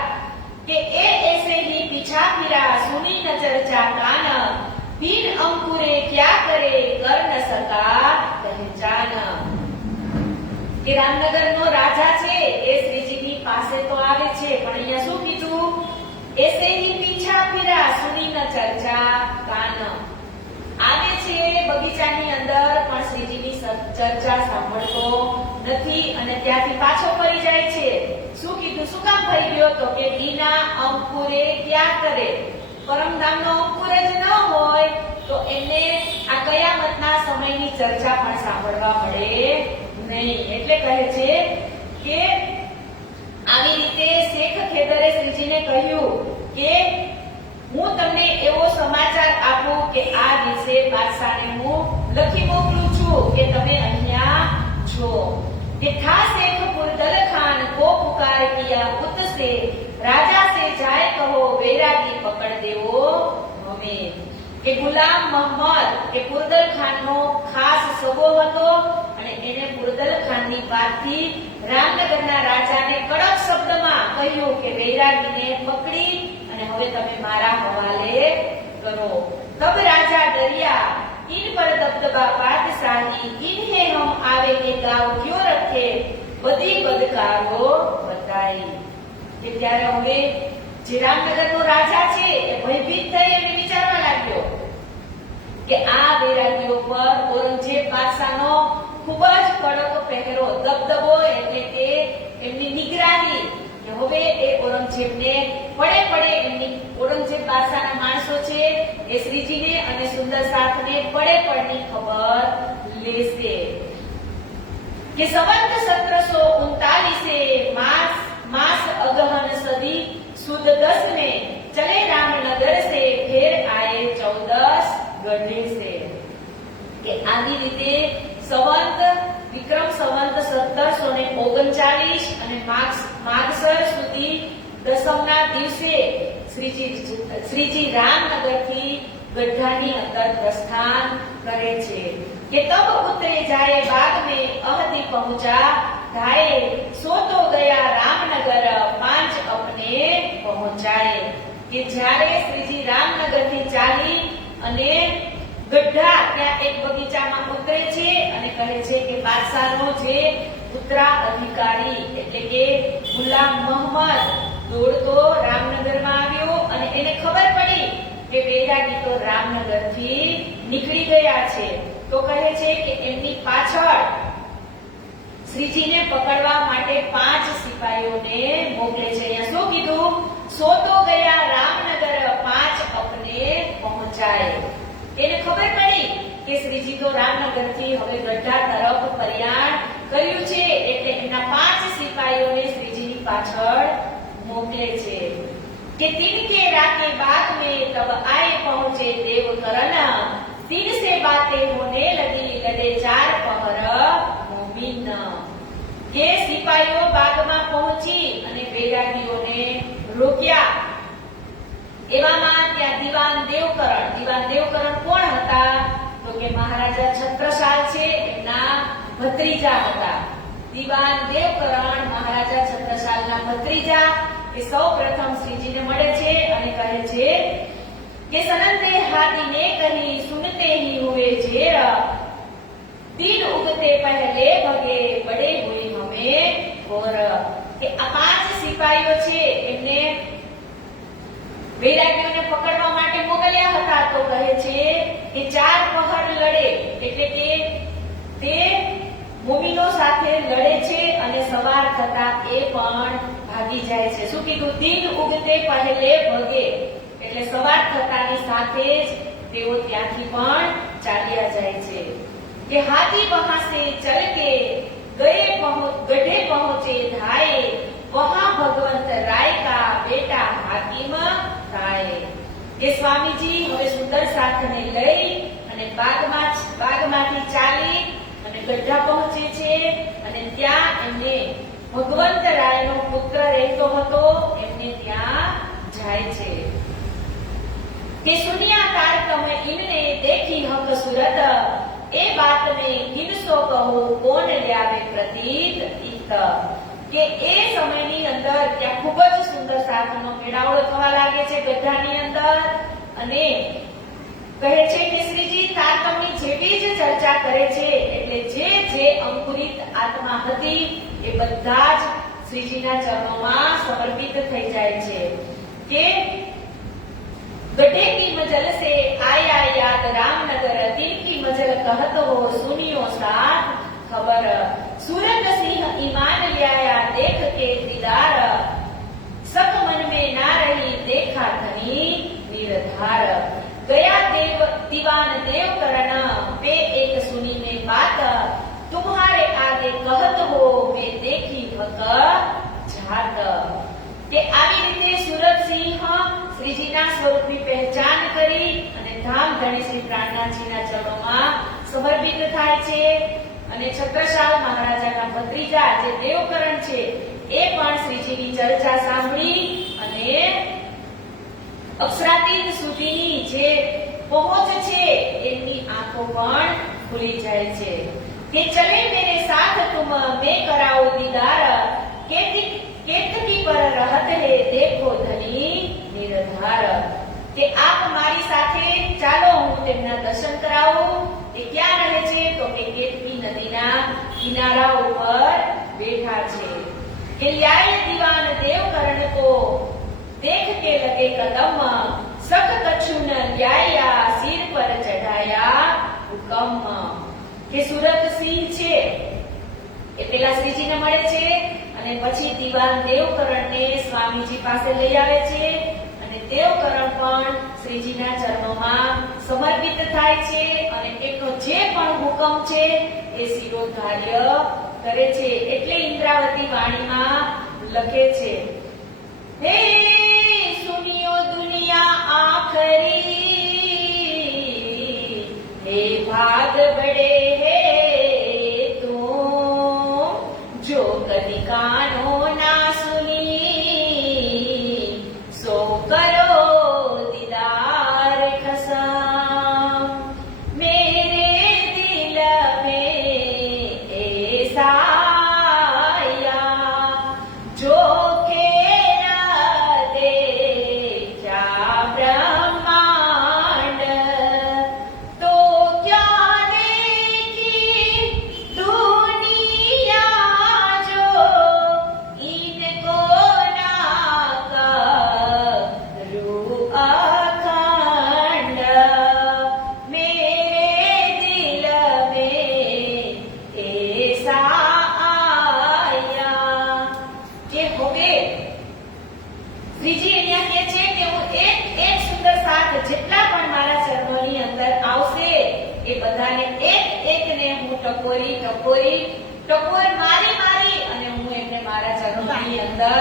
કે એ ऐसे ही पीछा फिरा सुनी न चर्चा कान बिन अंकुरे क्या करे कर न सका पहचान. કે રામનગરનો રાજા છે એ શ્રીજીની પાસે તો આવે છે, પણ અહીંયા શું કીધું? ऐसे ही पीछा फिरा सुनी न चर्चा कान. આવે છે બગીચાની અંદર, પણ શ્રીજીની ચર્ચા સાંભળતો નથી અને ત્યાંથી પાછો ફરી જાય છે. શું કીધું? શું કામ ફરી ગયો? તો કે બીના અંકુરે ક્યાં કરે. પરમધામનો અંકુર જ ન હોય તો એને આ કયામતના સમયની ચર્ચા પણ સાંભળવા મળે નહીં. એટલે કહે છે કે આવી રીતે શેખ ખેદરે શ્રીજીને કહ્યું કે હું તમને એવો સમાચાર આપું કે આ દિવસે બાદશાહને હું લખી મોકલું છું કે તમે અહીંયા છો. કે था शेख पुरदल खान को पुकार किया उत से राजा से जाए कहो वैरागी पकड़ देवो हमें. કે ગુલામ મોહમ્મદ કે પુરદલ ખાનનો ખાસ સગો હતો અને એને પુરદલ ખાનની વાતથી રામનગરના રાજાને કડક શબ્દમાં કહ્યું કે વૈરાગીને પકડી અને હવે તમે મારા હવાલે કરો. तब राजा डरिया इन पर दबदबा बादशाही इन्हें हम आवे के गांव क्यों रखे बदी बदकारो बताई. કે ત્યારે હવે જે રામનગરનો રાજા છે એ ભયભીત થઈ અને વિચારવા લાગ્યો કે આ વૈરાગીઓ પર ઔરંગઝેબ બાદશાહનો ખૂબ જ કડક પહેરો, દબદબો, એટલે કે એમની નિગરાની, કે હવે એ ઔરંગઝેબને પડે પડે એમની ઔરંગઝેબ બાદશાહના માણસો છે એ શ્રીજીને અને સુંદર સાથને પડે પડની ખબર લેશે. કે સંવત 1739 मास अगहन सदी सुद 10 में चले रामनगर से फिर आए 14 गढ़े से. કે આવી રીતે સંવત વિક્રમ સંવત 1739 અને માગસર સુધી દસમના દિવસે શ્રીજી રામનગરથી ગઢાની અંદર પ્રસ્થાન કરે છે. કે તબ ઉતરે જાય બાગ में अहदी पहुंचा ढाए सो तो गया रामनगर पांच अपने पहुंचाए. કે જ્યારે શ્રીજી રામનગરથી ચાલી અને ગઢા ત્યાં એક બગીચામાં ઉતરે છે અને કહે છે કે બાદશાહનો જે ઉત્તરાધિકારી એટલે કે ગુલામ મોહમ્મદ દોડતો રામનગરમાં આવ્યો અને એને ખબર પડી કે વૈરાગી તો રામનગરથી નીકળી ગયા છે. તો કહે છે કે એમની પાછળ શ્રીજીને પકડવા માટે 5 સિપાહીઓને મોકલે છે. અહીંયા શું કીધું? સો તો ગયા રામનગર 5 अपने પહોંચાય. એને ખબર પડી કે શ્રીજી તો રામનગરથી હવે ગઢા તરફ પ્રયાણ કર્યું છે, એટલે એમના 5 સિપાહીઓને શ્રીજીની પાછળ મોકલે છે. કે तीन के रात बाद में तब आए पहुंचे देवकरण 3 से बातें होने लगी लगे 4 पहर मोमिन. કે સિપાહીઓ બાગમાં પહોંચી અને વૈરાગીઓને રોક્યા. એવામાં ત્યાં દીવાન દેવકરણ કોણ હતા? તો કે મહારાજા છત્રસાલ છે એમના ભત્રીજા હતા. દીવાન દેવકરણ મહારાજા છત્રસાલના ભત્રીજા એ સૌપ્રથમ શ્રીજીને મળે છે અને કહે છે કે સનંતે હાથીને કહી સુનતે ही हुए जेर दिन उगते पहले भगे बड़े हुई हमें और. કે આ 5 સિપાહીઓ છે એમને વૈરાગીઓને પકડવા માટે મોકલ્યા હતા. તો કહે છે કે 4 પહર લડે, એટલે કે તે મોમીનો સાથે લડે છે અને સવાર થતા એ પણ ભાગી જાય છે. શું કીધું? દિન ઉગતે પહેલે ભગે, એટલે સવાર થતાની સાથે જ તેઓ ત્યાંથી પણ ચાલ્યા જાય છે. કે હાથી વહાં સે ચલ કે गढ़े पहुंचे धाए वहां भगवंत राय का बेटा हाकिम थाए. કે સ્વામીજી હવે સુંદર સાથને લઈ અને બાગમાંથી ચાલી અને ગઢા પહોંચે છે અને ત્યાં એમને ભગવંત રાયનો પુત્ર રહેતો હતો એમને ત્યાં જાય છે. કે સુનિયા તાર તમે ઇનને દેખી હક સુરત એ બાત में किनसो કહું કોણ લ્યાવે પ્રતીત ઈત કે એ સમયની અંદર ત્યાં ખૂબ જ સુંદર સાથનો મેળાવડો થવા લાગે છે ગઢાની અંદર અને કહે છે કે શ્રીજી તારતમ્યની જેવી જ ચર્ચા કરે છે એટલે જે અંકુરિત આત્મા હતી એ બધા જ શ્રીજીના ચરણોમાં સમર્પિત થઈ જાય છે કે गड्ढे की मजल से आया याद रामनगर दिल की मजल कहत हो सुनियो साथ खबर सूरत सिंह ईमान लिया देख के दीदार सब मन में ना रही देखा धनी निर्धार गया देव दीवान देव करण पे एक सुनी ने बात तुम्हारे आगे कहत हो मैं देखी हक जात કે આવી રીતે સુરતસિંહ શ્રીજીના સ્વરૂપની પહેચાન કરી અને ધામ ધણી શ્રી પ્રાણનાથજીના ચરણોમાં સમર્પિત થાય છે અને છત્રસાલ મહારાજાના ભત્રીજા જે દેવકરણ છે એ પણ શ્રીજીની ચર્ચા સાંભળી અને અક્ષરાતીત સુધીની જે પહોંચ છે એમની આંખો પણ ખુલી જાય છે કે ચલે મેરે સાથ તુમ મેં કરાઉ દીદાર केतकी पर रहत है देखो धनी निर्धार કે આપ મારી સાથે ચાલો હું તેમના દર્શન કરાવું એ ક્યાં રહે છે તો કે કેતકી નદીના કિનારા ઉપર બેઠા છે કે લ્યાય દીવાન દેવકરણ को देख के लगे कदम सख कछु न લ્યાયા सिर पर चढ़ाया हुकम કે સુરત સિંહ છે એ પેલા શ્રીજીને મળે છે અને પછી દીવાન દેવકરણને સ્વામીજી પાસે લઈ આવે છે અને દેવકરણ પણ શ્રીજીના ચરણોમાં સમર્પિત થાય છે અને એનો જે પણ હુકમ છે એ શિરોધાર્ય કરે છે એટલે ઇન્દ્રાવતી વાણીમાં લખે છે હે સુનિયો દુનિયા આખરી હે ભાગ બડે હે जो कदी कानो ना सुनी सो करो दीदार खसम मेरे दिल में ऐसा आया जो के ना देखा ब्रह्मांड तो क्या देखी दुनिया इनको ना करूं अखंड मेरे दिल में ऐसा आया કે હવે શ્રીજી અહીંયા કહે છે કે હું એક સુંદર સાથ જેટલા પણ મારા ચરણોની અંદર આવશે એ બધાને એકને હું ટકોર મારી અને હું એમને મારા ચરણોની અંદર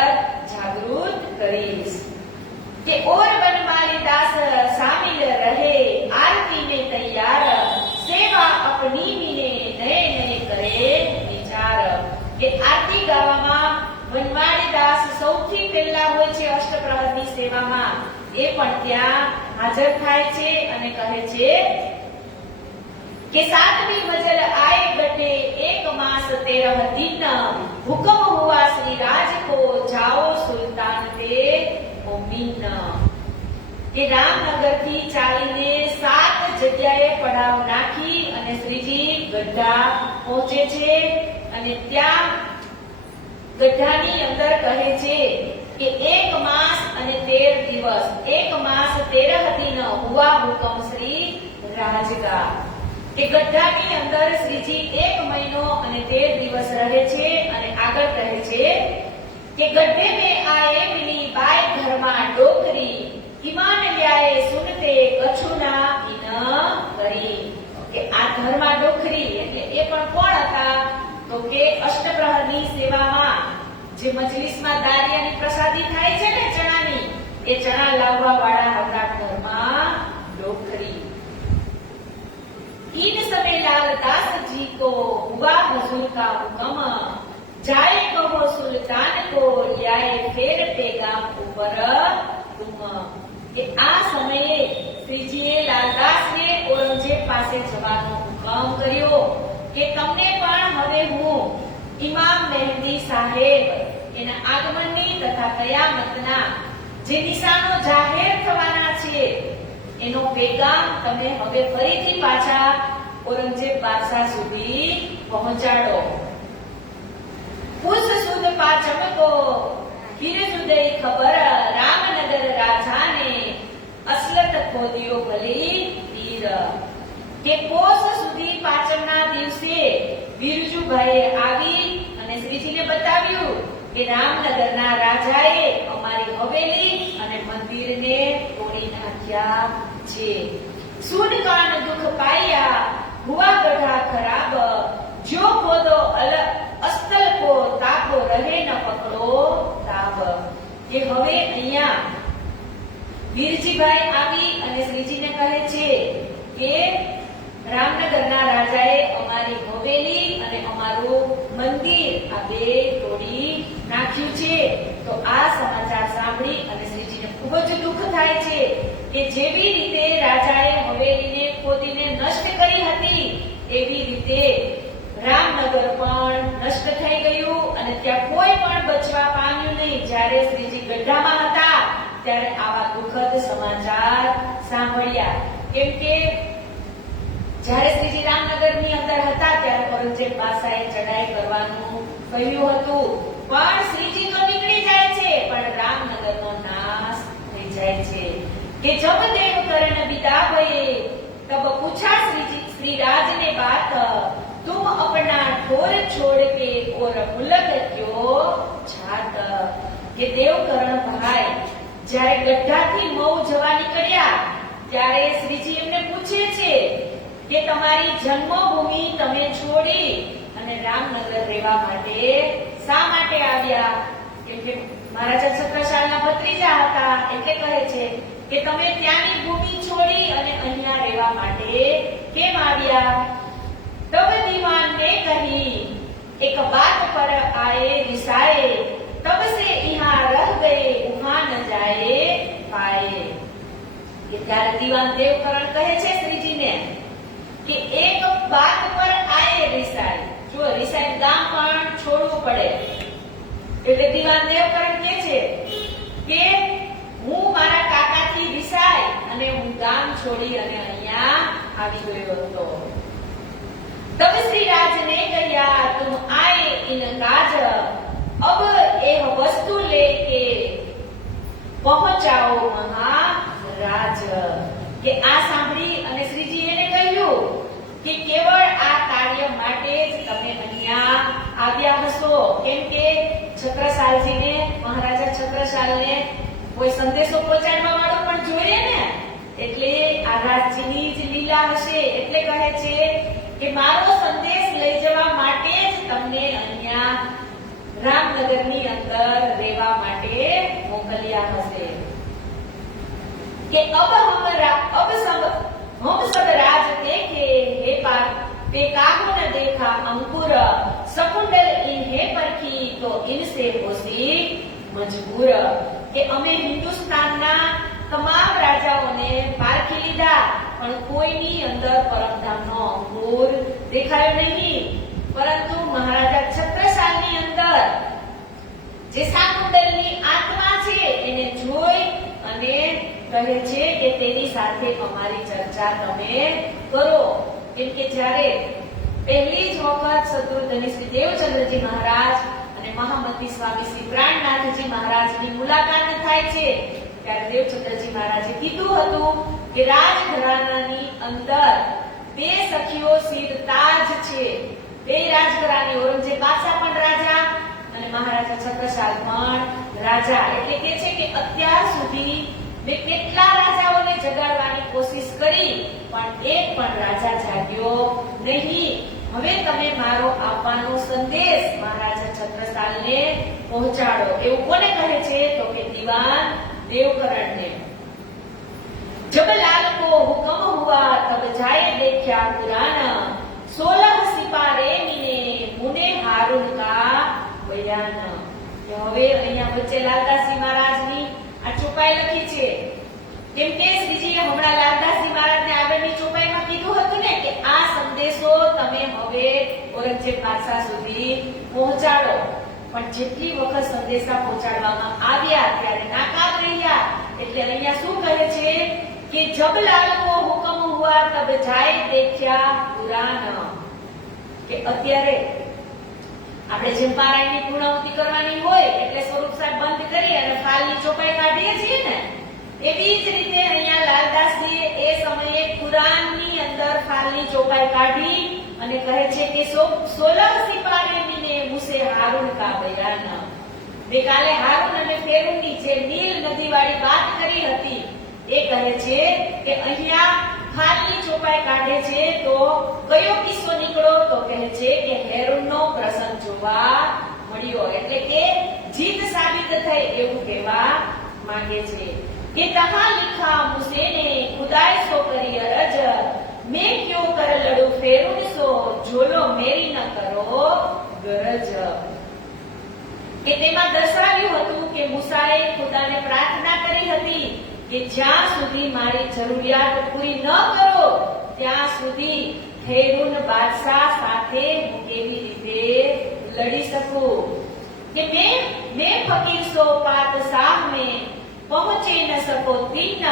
જાગૃત કરીશ કે और बनमाली दास शामिल रहे आरती में तैयार सेवा अपनी मिले नए नए करे विचार કે આરતી ગાવામાં વનમાળી દાસ સૌથી પહેલા હોય છે અષ્ટપ્રહરની સેવામાં એ પણ ત્યાં હાજર થાય છે અને કહે છે કે सातवीं मजल आए गटे एक मास 13 दिन हुक्म हुआ श्री राज को जाओ सुल्तान ते मोमिन કે રામનગર થી ચાલીને 7 જગ્યાએ પડાવ નાખી અને શ્રીજી ગઢા પહોંચે છે અને ત્યાં ગઢાની અંદર કહે છે કે 1 માસ અને 13 દિવસ 1 માસ 13 दिन हुआ हुक्म श्री राजगा કે ગઢાની અંદર શ્રીજી 1 મહિનો અને 13 દિવસ રહે છે અને આગળ કહે છે કે ગઢે में आए मिली बाय घरमा डोकरी ईमान ल्याए सुनते कछुना इन करी કે આ ઘરમાં ડોકરી એટલે એ પણ કોણ હતા તો કે અષ્ટપ્રહરની સેવામાં જે મજલિસમાં દારિયાની પ્રસાદી થાય છે ને ચણાની એ ચણા લાવવા વાળા હતા ઘરમાં ડોકરી इन समय लाल दास जी को हुआ हुजूर का हुक्म जाए कहो सुल्तान को ल्याए फेर पैगाम ऊपर तुम કે આ સમયે શ્રીજીએ લાલદાસને ઔરંગઝેબ પાસે જવાનો હુકમ કર્યો કયામતના જે નિશાનો જાહેર થવાના છે એનો પેગામ તમે હવે ફરીથી પાછા ઔરંગઝેબ બાદશાહ સુધી પહોંચાડો. પુષ સુદ પાંચમ કો फिर जुदई खबर रामनगर राजा ने असलत खोदियो भली તીર. કે પોષ સુધી પાચમના દિવસે બિરજુભાઈએ આવી અને શ્રીજીને બતાવ્યું કે રામનગરના રાજાએ અમારી હવેલી અને મંદિરને તોડી નાખ્યા છે. સુન કાન દુખ પાયા હુઆ ગઢા ખરાબ જો ખોદો અસ્તલ કો તાપો રહે ન પકડો તાબ. કે હવે અહીંયા વીરજીભાઈ આવી અને શ્રીજીને કહે છે કે રામનગરના રાજાએ અમારી હવેલી અને અમારું મંદિર આ બે તોડી નાખ્યું છે. તો આ સમાચાર સાંભળી અને શ્રીજીને ખૂબ જ દુઃખ થાય છે કે જેવી રીતે રાજાએ હવેલીને ખોદીને નષ્ટ કરી હતી એવી રીતે રામનગર પણ નષ્ટ થઈ ગયું અને ત્યાં કોઈ પણ બચવા પામ્યું નહીં. જ્યારે શ્રીજી ગઢામાં હતા ત્યારે આવા દુઃખદ સમાચાર સાંભળ્યા. કેમ કે જ્યારે શ્રીજી રામનગરની અંદર હતા ત્યારે ઔરંગઝેબ બાદશાહે ચડાઈ કરવાનું કહ્યું હતું, પણ શ્રીજી તો નીકળી જાય છે પણ રામનગરનો નાશ થઈ જાય છે. કે જબ દેવ કરણ વિદા ભયે તબ પૂછા શ્રી રાજ ને બાત तुम अपना ठोर छोड़ के और मुलक क्यों छात. કે દેવકરણ ભાઈ જ્યારે ગઢાથી મઉ જવા નીકળ્યા ત્યારે શ્રીજી એમને પૂછે છે કે તમારી જન્મભૂમિ તમે છોડી અને રામનગર રહેવા માટે શા માટે આવ્યા? કેમ કે મહારાજા છત્રસાલના ભત્રીજા હતા એટલે કહે છે કે તમે ત્યાંની ભૂમિ છોડી અને અહીંયા રહેવા માટે કેમ આવ્યા? तब दीवान ने कही एक बात पर आए रिसाए तब से यहाँ रह गए वहां न जाए पाए. કે ત્યારે દીવાન દેવકરણ કહે છે શ્રીજીને કે એક બાત પર આए रिसाए. જો रिसाए ગામ પણ છોડવું પડે એટલે દીવાન દેવકરણ કહે છે કે હું મારા કાકાથી रिसाए અને હું ગામ છોડી અને અહીંયા આવી ગયો હતો. तब श्री राज ने कहा तुम आए इन काज अब यह वस्तु लेके पहुंचाओ महाराज. કે આ સાંભળી અને શ્રીજી એને કહ્યું કે કેવળ આ કાર્ય માટે જ તમે અહીંયા આવ્યા હશો. કેમ કે છત્રસાલજીને મહારાજા છત્રસાલને કોઈ સંદેશો પહોંચાડવા વાળો પણ જોઈએ ને, એટલે આ રાજજીની જ લીલા હશે. એટલે કહે છે કે મારો સંદેશ લઈ જવા માટે જ તમને અહીંયા રામનગરની અંદર રહેવા માટે મોકલ્યા હશે. કે અબ हम सब राज देखे हे पार पे काहू न देखा अंकुर सकुंडल इन्हें परखी तो इनसे होसी मजबूर. કે અમે હિન્દુસ્તાનના તમામ રાજાઓને પારખી લીધા પણ કોઈની અંદર પરમધામનો અંકુર દેખાયો નહીં. પરંતુ મહારાજા છત્રસાલની અંદર જે શાકુંડલની આત્મા છે એને જોઈ અને કહે છે કે તેની સાથે અમારી ચર્ચા તમે કરો. કેમ કે જ્યારે પહેલી જ વખત શત્રુઘ્ન શ્રી દેવચંદ્રજી મહારાજ અને મહામતી સ્વામી શ્રી પ્રાણનાથજી મહારાજની મુલાકાત થાય છે ત્યારે દેવચંદ્રજી મહારાજે કીધું હતું કે રાજઘરાનાની અંદર બે સખીઓ સિર તાજ છે. બે રાજઘરાની ઔરંગઝેબ બાદશાહ પણ રાજા અને મહારાજા છત્રસાલ પણ રાજા. એટલે કે છે કે અત્યાર સુધી મેં કેટલા રાજાઓને જગાડવાની કોશિશ કરી પણ એક પણ રાજા જાગ્યો નહીં. હવે તમે મારો આપવાનો સંદેશ મહારાજા છત્રસાલને પહોંચાડો. એવું કોને કહે છે? તો કે દીવાન देवकरण ने जब लाल को हुक्म हुआ तब जाए देखा पुराना 16 सिपारे ने मुने हारून का बयान. હવે અહીંયા વચ્ચે લાલદાસજી મહારાજની આ ચોપાઈ લખી છે કેમ કે શ્રીજીએ હમણાં લાલદાસજી મહારાજને આગળની ચોપાઈમાં કીધું હતું ને કે આ સંદેશો તમે હવે ઔરંગઝેબ બાદશાહ સુધી પહોંચાડો. પણ જેટલી વખત સંદેશા પહોંચાડવામાં આવ્યા ત્યારે નાકામ રહ્યા. એટલે અહીંયા શું કહે છે કે જબ લાલ કો હુકમ હુઆ તબ જાય દેખ્યા પુરાણ. કે અત્યારે આપણે જેમ પારાયણની પૂર્ણાહુતિ કરવાની હોય એટલે સ્વરૂપ સાહેબ બંધ કરી અને ફાલની ચોપાઈ કાઢીએ છીએ ને, એવી જ રીતે અહીંયા લાલદાસજીએ એ સમયે કુરાનની અંદર ફાલની ચોપાઈ કાઢી અને કહે છે કે 16 સિપારે મિને મુસે હારૂન કા બયાન. કાલે હારૂન અને ફેરુનની જે નીલ નદી વાળી વાત કરી હતી એ કહે છે કે અહીંયા ફાલની ચોપાઈ કાઢે છે તો કયો કિસ્સો નીકળ્યો? તો કહે છે કે હેરૂનનો પ્રસંગ જોવા મળ્યો. એટલે કે જીત સાબિત થઈ એવું કહેવા માંગે છે કે તહા લિખા મુસે ને ખુદાય સો કરી અરજ, मैं क्यों कर लड़ू फेरून सो, झोलो मेरी न કરો ગરજ. કે તેમાં દર્શાવ્યું હતું કે મૂસાએ ખુદાને પ્રાર્થના કરી હતી કે જ્યાં સુધી મારી જરૂરિયાત પૂરી ન કરો ત્યાં સુધી ફેરૂન બાદશાહ સાથે હું કેવી રીતે લડી શકું. કે मैं फकीर सो पातशाह में पहुंचे न सको तीन,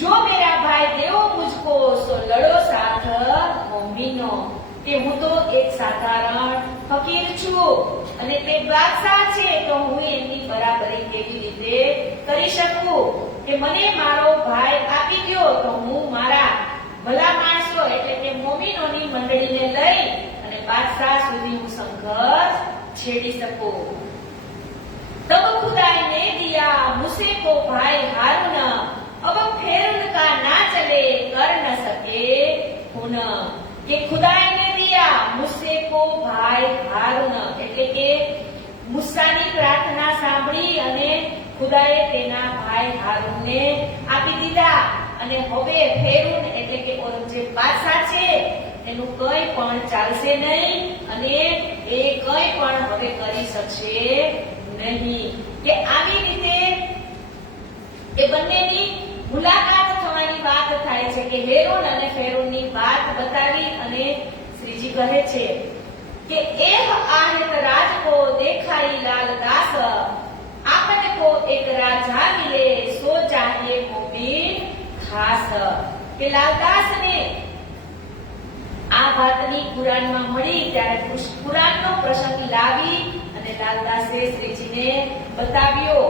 जो मेरा भाई देवो मुझको सो लड़ो साथ मोमिनो. કે હું તો એક સાધારણ ફકીર છું અને તે બાદશાહ છે તો હું એમની બરાબરી કેવી રીતે કરી શકું. કે મને મારો ભાઈ આપી ગયો તો હું મારા ભલા માણસો એટલે કે મોમિનોની મંડળીને લઈ અને બાદશાહ સુધી હું સંઘર્ષ છેડી શકું. तब खुदा ने दिया मुझे को भाई हारून, अब फेरून का ना चले कर न सके पुन. કે ખુદાએ ને દિયા મુझसे को भाई हारून એટલે કે મૂસાની પ્રાર્થના સાંભળી અને ખુદાએ તેના ભાઈ હારૂનને આપી દીધા. અને હવે ફેરૂન એટલે કે ઔરંગઝેબ બાદશાહ છે એનું કંઈ પણ ચાલશે નહીં અને એ કંઈ પણ હવે કરી શકશે નહીં. કે આવી રીતે એ બંનેની મુલાકાત થવાની વાત થાય છે કે હેરોન અને ફેરોનની વાત બતાવી અને શ્રીજી કહે છે કે એહ આયત રાજ કો દેખાઈ લાલદાસ, આપને કો એક રાજા મિલે સો ચાહીએ મોમીન ખાસ. કે લાલદાસને આ વાતની કુરાનમાં મળી ત્યારે કુરાનનો પ્રસંગ લાવી અને લાલદાસે શ્રીજીને બતાવ્યો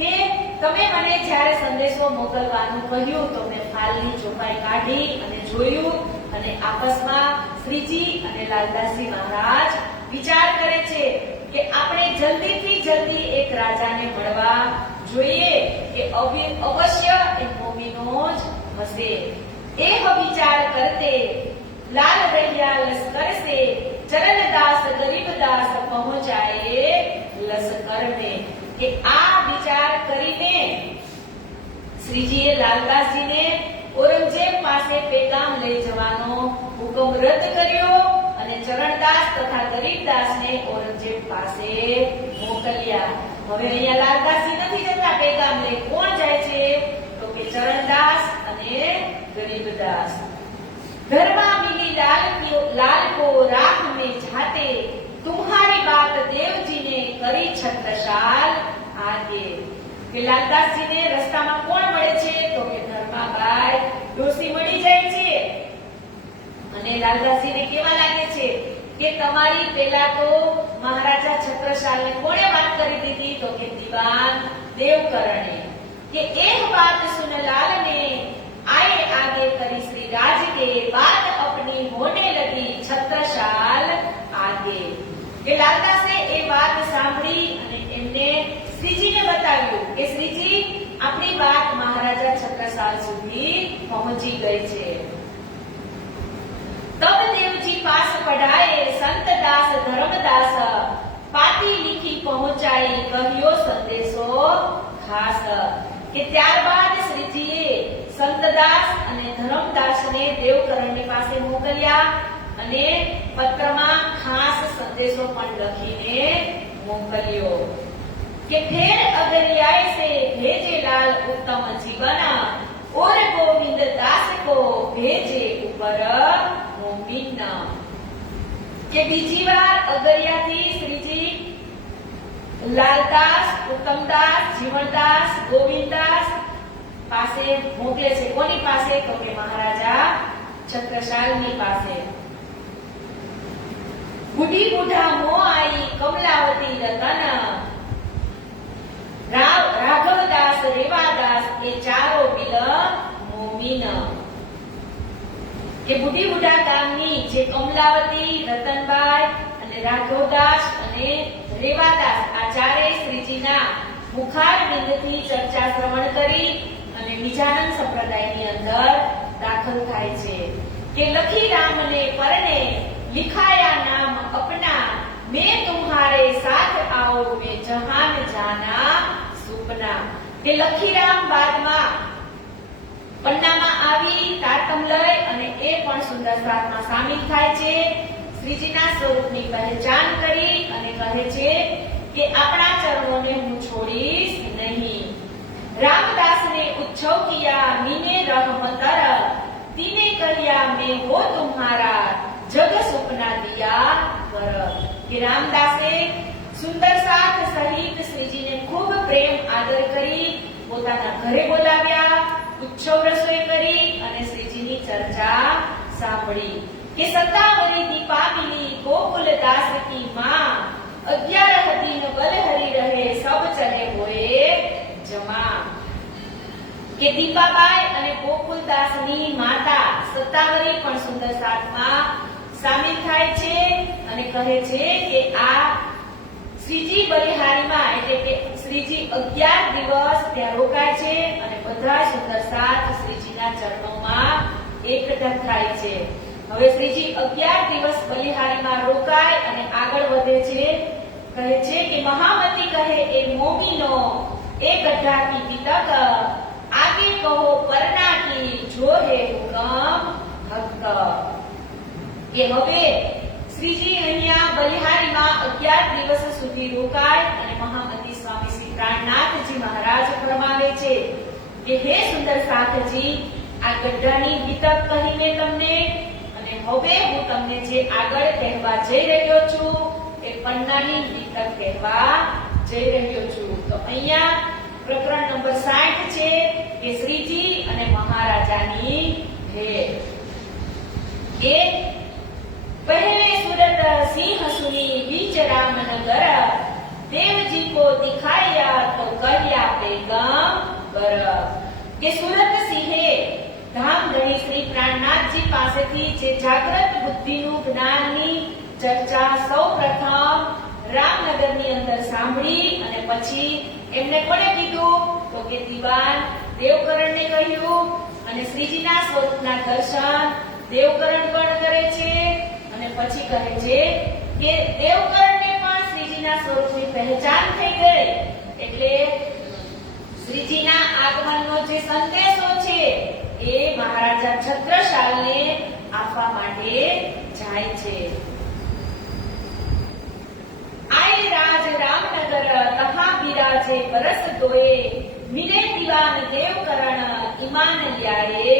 કે તમે મને જ્યારે સંદેશો મોકલવાનું કહ્યું તો મેં ફાલની ચોપાઈ કાઢી અને જોયું. અને આપસમાં શ્રીજી અને લાલદાસજી મહારાજ વિચાર કરે છે કે આપણે જલ્દીથી જલ્દી એક રાજાને મળવા જોઈએ કે અવશ્ય એ મોમીનો જ હશે. એ વિચાર કરતે લાલ રહ્યા લશ્કર સે ચરણદાસ ગરીબદાસ પહોંચાયે લશ્કર में. કે આ વિચાર કરીને શ્રીજીએ લાલદાસજીને ઔરંગઝેબ પાસે પેગામ લઈ જવાનો હુકમ રદ કર્યો અને ચરણદાસ તથા ગરીબદાસને ઔરંગઝેબ પાસે મોકલ્યા. હવે અહીંયા લાલદાસજી નથી જતા પેગામ લઈ, કોણ જાય છે? તો કે ચરણદાસ અને ગરીબદાસ. ઘરમાં મિલી लाल को राह में जाते, तुम्हारी बात देवजी ने કરી છત્રસાલ આગે. કે લાલદાસજીને રસ્તામાં કોણ મળે છે? તો કે ધર્માબાઈ ડોસી મળી જાય છે અને લાલદાસજીને કેવા લાગે છે કે તમારી પેલા તો મહારાજા છત્રસાલને કોણે વાત કરી દીધી? તો કે દીવાન દેવકરણે. કે એક બાત સુન લાલ ને आए आगे करी श्री राज के बात अपनी होने लगी छत्रसाल आगे. કે લાલદાસે એ વાત સાંભળી અને એમને શ્રીજીને બતાવ્યું કે શ્રીજી આપણી વાત મહારાજા છત્રસાલ સુધી પહોંચી ગઈ છે. तब देवजी पास पढ़ाए संत दास धर्मदास, पाती लिखी पहुंचाई કહ્યો સંદેશો ખાસ. કે ત્યારબાદ શ્રીજીએ સંતદાસ અને ધર્મદાસને દેવકરણની પાસે મોકલ્યા અને પત્રમાં ખાસ સંદેશો પણ લખીને મોકલ્યો કે ફેર અગરિયાએ સે ભેજે લાલ ઉત્તમ જીવન, ઓર ગોવિંદ દાસ કો ભેજે ઉપર મોમીન. કે બીજી વાર અગરિયાથી શ્રીજી લાલદાસ, ઉત્તમદાસ, જીવણદાસ, ગોવિંદદાસ પાસે મોકલે છે. કોની પાસે? તો કે મહારાજા છત્રસાલની પાસે. બુઢી બુઢા મો આઈ કમલાવતી રતન, રાઘવદાસ, રેવાદાસ એ ચારો બિલ મોમીન. કે બુઢી બુઢા ગામની જે કમલાવતી, રતનબાઈ અને રાઘવદાસ અને રેવાદાસ આ ચારેય શ્રીજીના મુખારવિંદથી ચર્ચા શ્રવણ કરી અને નિજાનંદ સંપ્રદાયની અંદર દાખલ થાય છે. કે લખી રામને પરને लिखाया नाम अपना, मैं तुम्हारे साथ आओ मैं जहान जाना सुपना. કે લખીરામ બાદમાં પન્નામાં આવી તાતમ લઈ અને એ પણ સુંદર સાતમાં સામેલ થાય છે. શ્રીજીના સ્વરૂપની પહેચાન કરી અને કહે છે કે આપણા ચરણોને હું છોડીશ નહીં. रामदास ने उत्सव किया मीने रहमतर, तीने कहिया मैं हो तुम्हारा जग सपना दिया कर. કે રામદાસે સુંદર સાથ સહિત શ્રીજીને ખૂબ પ્રેમ આદર કરી પોતાના ઘરે બોલાવ્યા, ઉત્સવ રસોઈ કરી અને શ્રીજીની ચર્ચા સાંભળી. કે સત્તાવરી દીપાવિની ગોકુલ દાસ કી માં, 11 दिन बलहरी रहे सब चले हुए जमा. કે દીપાબાઈ અને ગોકુલદાસની માતા સત્તાવરી પણ સુંદર સાતમાં સામેલ થાય છે અને કહે છે કે આ શ્રીજી બલિહારીમાં એટલે કે શ્રીજી 11 દિવસ ત્યાં રોકાય છે અને બધા સુંદર સાત શ્રીજીના ચરણોમાં એકઠા થાય છે. હવે શ્રીજી 11 દિવસ બલિહારીમાં રોકાય અને આગળ વધે છે. કહે છે કે મહામતી કહે એ મોમીનો એક ગઢા કી તક, आगे कहो परना की जो है हुकम हक. કે હવે શ્રીજી અહીંયા બલિહારીમાં 11 દિવસ સુધી રોકાય અને મહામતી સ્વામી શ્રી પ્રાણનાથજી મહારાજ ફરમાવે છે કે હે સુંદર સાથજી, આ ગઢાની વિતક કહી મેં તમને, અને હવે હું તમને જે આગળ કહેવા જઈ રહ્યો છું એ પન્નાની વિતક કહેવા જઈ રહ્યો છું. તો અહીંયા પ્રકરણ નંબર 60 છે કે શ્રીજી અને મહારાજાની ભેટ. કે पहले सूरत सिंह सुनी बीच रामनगर, देवजी को दिखाया तो कहया पैगंबर. કે સુરત સિંહે ધામ ધણી શ્રી પ્રાણનાથજી પાસેથી જે જાગૃત બુદ્ધિનું જ્ઞાનની ચર્ચા સૌપ્રથમ રામનગરની અંદર સાંભળી અને પછી એમને કોને કીધું તો કે દિવાન દેવકરણને કહ્યું. અને શ્રીજીના સ્વરૂપના દર્શન દેવકરણ પણ કરે છે અને પછી કહે છે કે દેવકરણને પણ શ્રીજીના સ્વરૂપની પહેચાન થઈ ગઈ. એટલે શ્રીજીના આગમનનો જે સંદેશો છે એ મહારાજા છત્રસાલને આપવા માટે જાય છે. आए राज रामनगर तहा बिराजे बरस दोए, मिले दीवान देवकरण ईमान ल्याए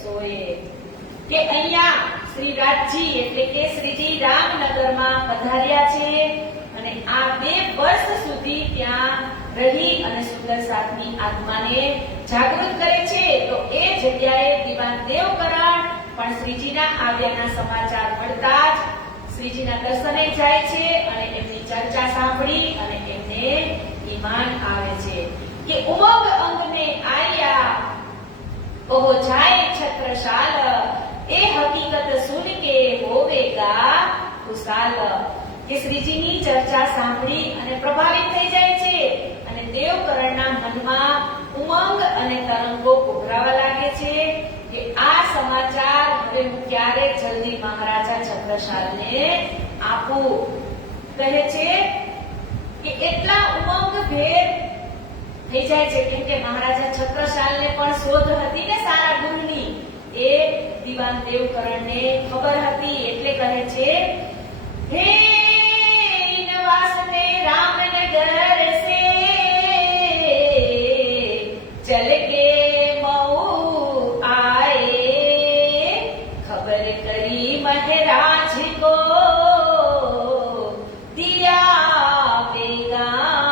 सोए. કે અહીંયા શ્રી રાજજી એટલે કે શ્રીજી રામનગરમાં પધાર્યા છે અને આ 2 વર્ષ સુધી ત્યાં રહી અને સુંદર સાતની આત્માને જાગૃત કરે છે. તો એ જગ્યાએ દીવાન દેવકરણ પણ શ્રીજીના આવ્યાના સમાચાર મળતા જ શ્રીજીના દર્શને જાય છે અને એમની ચર્ચા સાંભળી અને એમને ઈમાન આવે છે. કે ઉમંગ અંગને આયા કહો જાય છત્રસાલ, એ હકીકત સુન કે હોવેગા ખુશાલ. કે શ્રીજીની ચર્ચા સાંભળી અને પ્રભાવિત થઈ જાય છે અને દેવકરણના મનમાં ઉમંગ અને તરંગો ઉભરાવા લાગે છે કે આ સમાચાર હવે હું ક્યારે જલ્દી મહારાજા છત્રસાલને આપું. કહે છે કે એટલા ઉમંગ ભેર થઈ જાય છે કેમ કે મહારાજા છત્રસાલને પણ શોધ હતી ને સારા ગુણની, એ દીવાન દેવકરણને ખબર હતી. એટલે કહે છે હે વાસતે રામનગર સે ચલ કે મऊ આए, ખબર કરી મહારાજ કો દિયા પેગામ.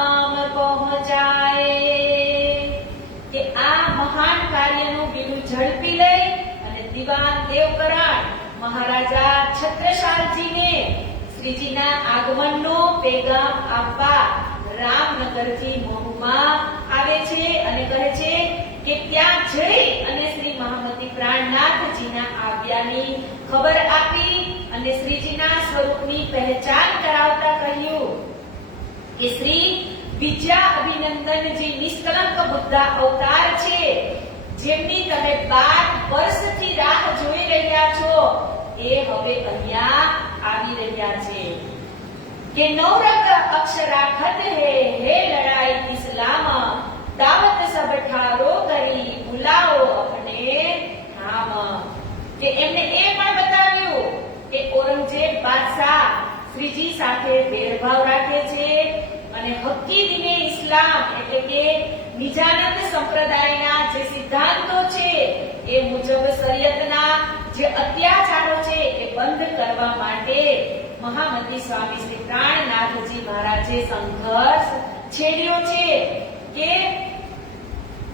ઝડપી લઈ અને દિવાન દેવકરણ મહારાજા છત્રસાલજીને શ્રીજીના આગમનનો પેગામ આપવા રામનગરથી મહુમાં આવે છે અને કહે છે કે ત્યાં જઈ અને શ્રી મહામતી પ્રાણનાથજીના આવ્યાની ખબર આપી અને શ્રીજીના સ્વરૂપની પહેચાન કરાવતા કહ્યું કે શ્રી વિદ્યા અભિનંદનજી નિષ્કલંક બુદ્ધા અવતાર છે, જેમની તમે 12 વર્ષથી રાહ જોઈ રહ્યા છો, એ હવે અહીંયા આવી રહ્યા છે કે નવરંગ અક્ષરાખત હે લડાઈ ઇસ્લામ, દાવત સબ ઠારો કરી બુલાવો અપને નામ. કે એમને એ પણ બતાવ્યું કે ઔરંગઝેબ બાદશાહ શ્રીજી સાથે ભેદભાવ રાખે છે અને હક્કી દીને ઇસ્લામ એટલે કે નિજાનંદ સંપ્રદાયના જે સિદ્ધાંતો છે એ મુજબ શરીયતના જે અત્યાચારો છે એ બંધ કરવા માટે મહામતી સ્વામી શ્રી પ્રાણનાથજી મહારાજે સંઘર્ષ છેડ્યો છે કે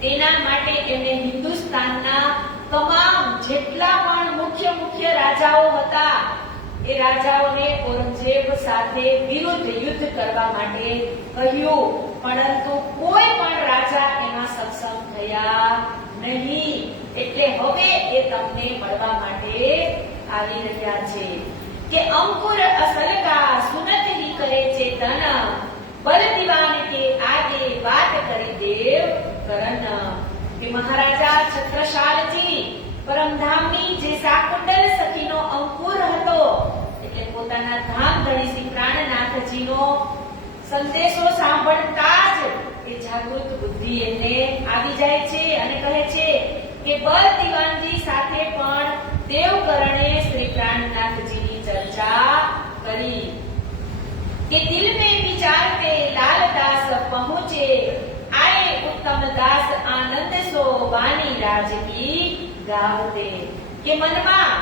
તેના માટે એમને હિન્દુસ્તાનના તમામ જેટલા પણ મુખ્ય રાજાઓ હતા એ રાજાઓને ઔરંગઝેબ સાથે વિરુદ્ધ યુદ્ધ કરવા માટે કહ્યું, પરંતુ કોઈ પણ રાજા એમાં સક્ષમ થયા નહીં. એટલે હવે એ તમને મળવા માટે આવી રહ્યા છે કે અંકુર અસલ કા સુનત હી કરે ચેતન, બલ દીવાન કે આગે વાત કરી દેવ કરન. કે મહારાજા છત્રસાલજી પરમધામની જે શાકુંડલ સખીનો અંકુર હતો, એટલે પોતાના ધામ ધણી શ્રી પ્રાણનાથજીનો સંદેશો સાંભળતા જ એ જાગૃત બુદ્ધિ એને આવી જાય છે અને કહે છે કે બલ દીવાનજી સાથે પણ દેવકરણે શ્રી પ્રાણનાથજીની ચર્ચા કરી કે દિલ में विचारते लालदास पहुंचे, आए उत्तम दास आनंद सो वाणी राज की ગાવતે. કે મનમાં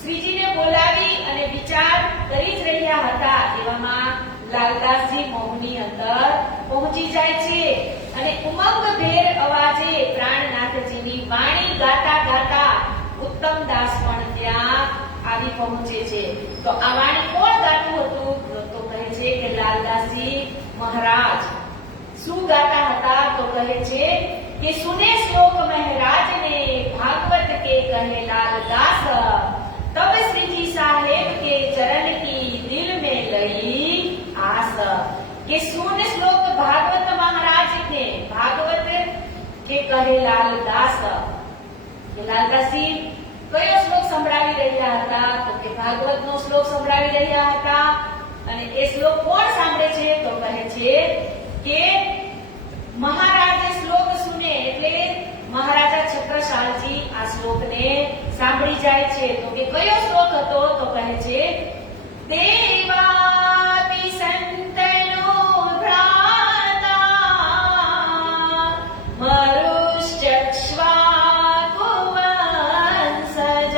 શ્રીજીને બોલાવી અને વિચાર કરી જ રહ્યા હતા એવામાં લાલદાસજી મૌની અંદર પહોંચી જાય છે અને ઉમંગભેર અવાજે પ્રાણનાથજીની વાણી ગાતા ગાતા ઉત્તમ દાસ પણ ત્યાં આવી પહોંચે છે. તો આ વાણી કોણ ગાતું હતું? તો કહે છે કે લાલદાસજી મહારાજ. શું ગાતા હતા? તો કહે છે कि सुने श्लोक महराज ने भागवत के कहे लालदास, तब श्री जी साहेब के चरण की दिल में लई आस. कि सुन श्लोक भागवत महाराज ने भागवत के कहे लालदास. કે લાલદાસજી કયો શ્લોક સંભળાવી રહ્યા હતા? તો કે ભાગવતનો શ્લોક સંભળાવી રહ્યા હતા. અને એ શ્લોક કોણ સાંભળે છે? તો કહે છે કે મહારાજે શ્લોક સુને એટલે મહારાજા છત્રસાલજી આ શ્લોકને સાંભળી જાય છે. તો કે કયો શ્લોક હતો? તો કહે છે દેવાપી સંતનો ભ્રાતા મરુશ્ચક્ષ્વા કુવંસજ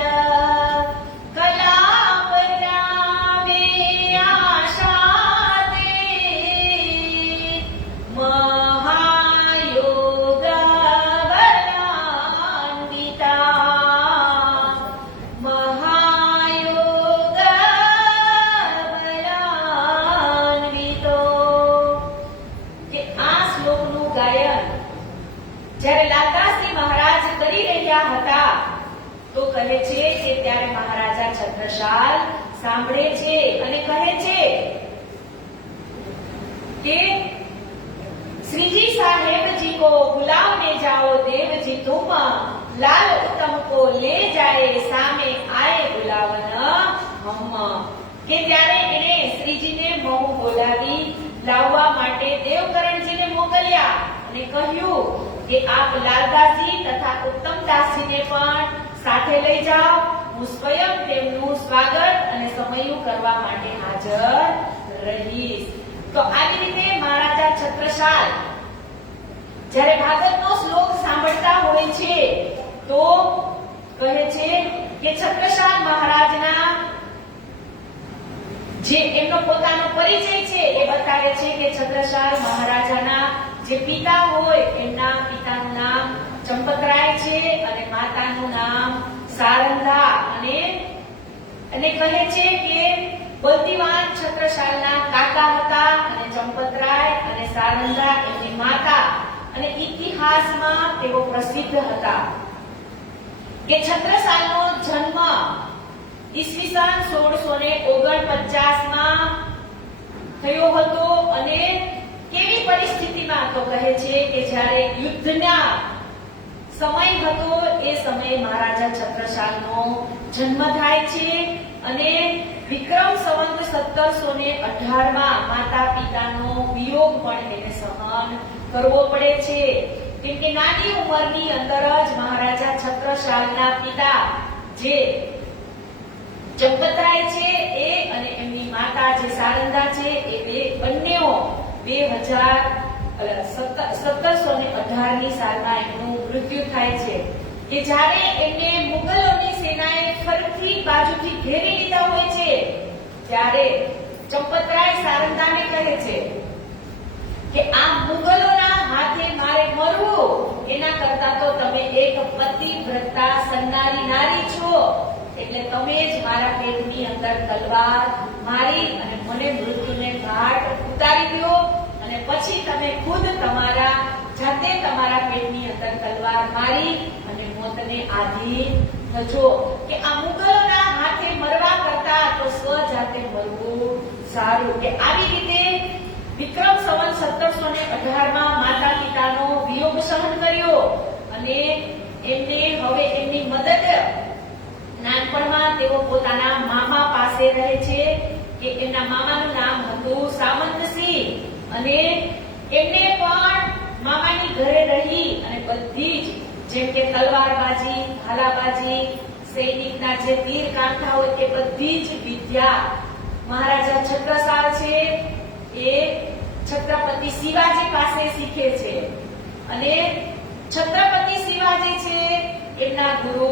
કલાપરાવે આશાતે જ્યારે લાલદાસજી મહારાજ કરી રહ્યા હતા તો કહે છે કે ત્યારે મહારાજા છત્રસાલ સાંભળે છે અને કહે છે કે श्रीजी साहेब जी को बुलाने जाओ देवजी तुम, लाल उत्तम को ले जाए सामे आए बुलावन हम. કે ત્યારે એને શ્રીજીને મહુ બોલાવી લાવવા માટે દેવકરણજીને મોકલ્યા અને કહ્યું કે આપ લાલદાસજી તથા ઉત્તમદાસજીને પણ સાથે લઈ જાઓ, હું સ્વયં તેમનું સ્વાગત અને સમયનું કરવા માટે હાજર રહીશ. તો આવી રીતે મહારાજા છત્રસાલ જ્યારે ભાગવતનો શ્લોક સાંભળતા હોય છે તો કહે છે કે છત્રસાલ મહારાજના જે એમનો પોતાનો પરિચય છે એ બતાવે છે કે છત્રસાલ મહારાજાના જે પિતા હોય એમના પિતાનું નામ ચંપકરાય છે અને માતાનું અને કહે છે કે બલદીવાન છત્રસાલના કાકા હતા અને ચંપતરાય અને સારંગા એમની માતા, અને ઇતિહાસમાં તેઓ પ્રસિદ્ધ હતા. કે છત્રસાલનો જન્મ ઈસવીસન 1649 માં થયો હતો. અને કેવી પરિસ્થિતિમાં? તો કહે છે કે જ્યારે યુદ્ધના સમય હતો એ સમયે મહારાજા છત્રસાલનો જન્મ થાય છે. અને વિક્રમ સંવત 1718 માં માતા પિતાનો વિયોગ પણ તેને સહન કરવો પડે છે. કેમ કે નાની ઉંમરની અંદર જ મહારાજા છત્રસાલના પિતા જે ચંપતરાય છે એ અને એમની માતા જે સારંગા છે એ બંનેઓ 1718 ની સાલમાં એમનું મૃત્યુ થાય છે. કે જ્યારે એમને મુગલોની સેનાએ ફરીથી બાજુથી ઘેરી લીધા હોય છે ત્યારે ચંપતરાય સારંગાને કહે છે કે આ મુગલોના હાથે મારે મરવું એના કરતા તો તમે એક પતિવ્રતા સન્નારી નારી છો, એટલે તમે જ મારા પેટની અંદર તલવાર મારી અને મને મૃત્યુને ઘાટ ઉતારી દો, અને પછી તમે ખુદ તમારા જાતે તમારા પેટની અંદર તલવાર મારી અને મોતને આધીન થજો. કે આ મુગલોના હાથે મરવા કરતા તો સ્વજાતે મરવું સારું. કે આવી રીતે વિક્રમ સંવત 1718 માં માતા પિતાનો વિયોગ સહન કર્યો. અને એમને હવે એમની મદદ નાનપણમાં તેઓ પોતાના મામા પાસે રહે છે. કે એમના મામાનું નામ હતું સામંતસિંહ. અને એમને પણ મામાની ઘરે રહી અને બધી જ જેમ કે તલવારબાજી, ભાલાબાજી, સૈનિકના જે તીર કાંઠા હોય એ બધી જ વિદ્યા મહારાજા છત્રસાલ છે એ છત્રપતિ શિવાજી પાસે શીખે છે. અને છત્રપતિ શિવાજી છે એમના ગુરુ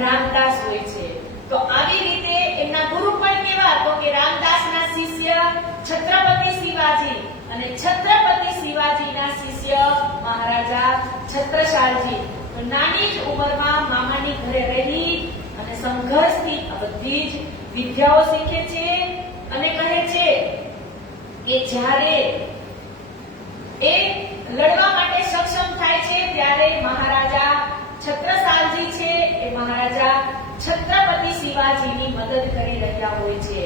રામદાસ હોય છે. તો આવી રીતે એમના ગુરુ પણ કેવા? તો કે રામદાસના શિષ્ય છત્રપતિ શિવાજી અને છત્રપતિ શિવાજીના શિષ્ય મહારાજા છત્રસાલજી. તો નાની જ ઉંમરમાં મામાની ઘરે રહી અને સંઘર્ષથી આ બધી જ વિદ્યાઓ શીખે છે. અને કહે છે કે જ્યારે એ લડવા માટે સક્ષમ થાય છે ત્યારે મહારાજા છત્રસાલજી છે એ મહારાજા છત્રપતિ શિવાજીની મદદ કરી રહ્યા હોય છે.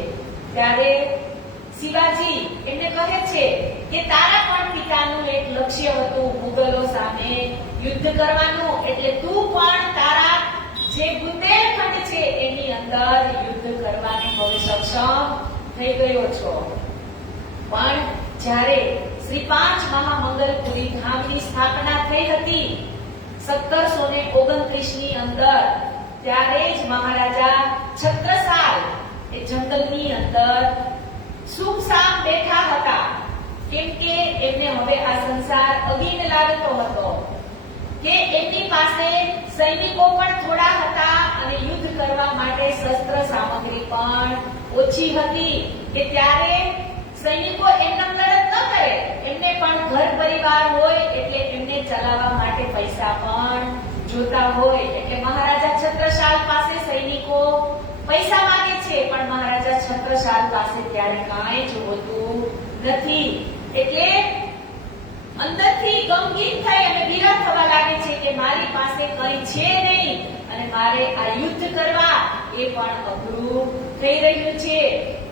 ત્યારે શિવાજી એમને કહે છે કે તારા પણ પિતાનું એક લક્ષ્ય હતું મુગલો સામે યુદ્ધ કરવાનું, એટલે તું પણ તારા જે બુંદેલખંડ છે એની અંદર યુદ્ધ કરવાને હવે સક્ષમ થઈ ગયો છો. પણ જ્યારે શ્રી પાંચ મહામંગલપુરી ધામની સ્થાપના થઈ હતી 1729 ની અંદર, ત્યારે જ મહારાજા છત્રસાલ એ જંગલની અંદર સુખ સામ બેઠા હતા. કેમ કે એમને હવે આ સંસાર અગીન લાગતો હતો. કે એમની પાસે સૈનિકો પણ થોડા હતા અને યુદ્ધ કરવા માટે શસ્ત્ર સામગ્રી પણ ઓછી હતી. કે ત્યારે સૈનિકો એમના લડત ન કરે, એમને પણ ઘર પરિવાર હોય એટલે એમને ચલાવવા માટે પૈસા પણ જોતા હોય. એટલે મહારાજા છત્રસાલ પાસે સૈનિકો પૈસા માંગે છે પણ મહારાજા છત્રસાલ પાસે ત્યારે કાંઈ જ હોતું નથી. એટલે અંદરથી ગમગીન થઈ અને વિરહ થવા લાગે છે કે મારી પાસે કંઈ છે નહીં અને મારે આ યુદ્ધ કરવા એ પણ અઘરું થઈ રહ્યું છે.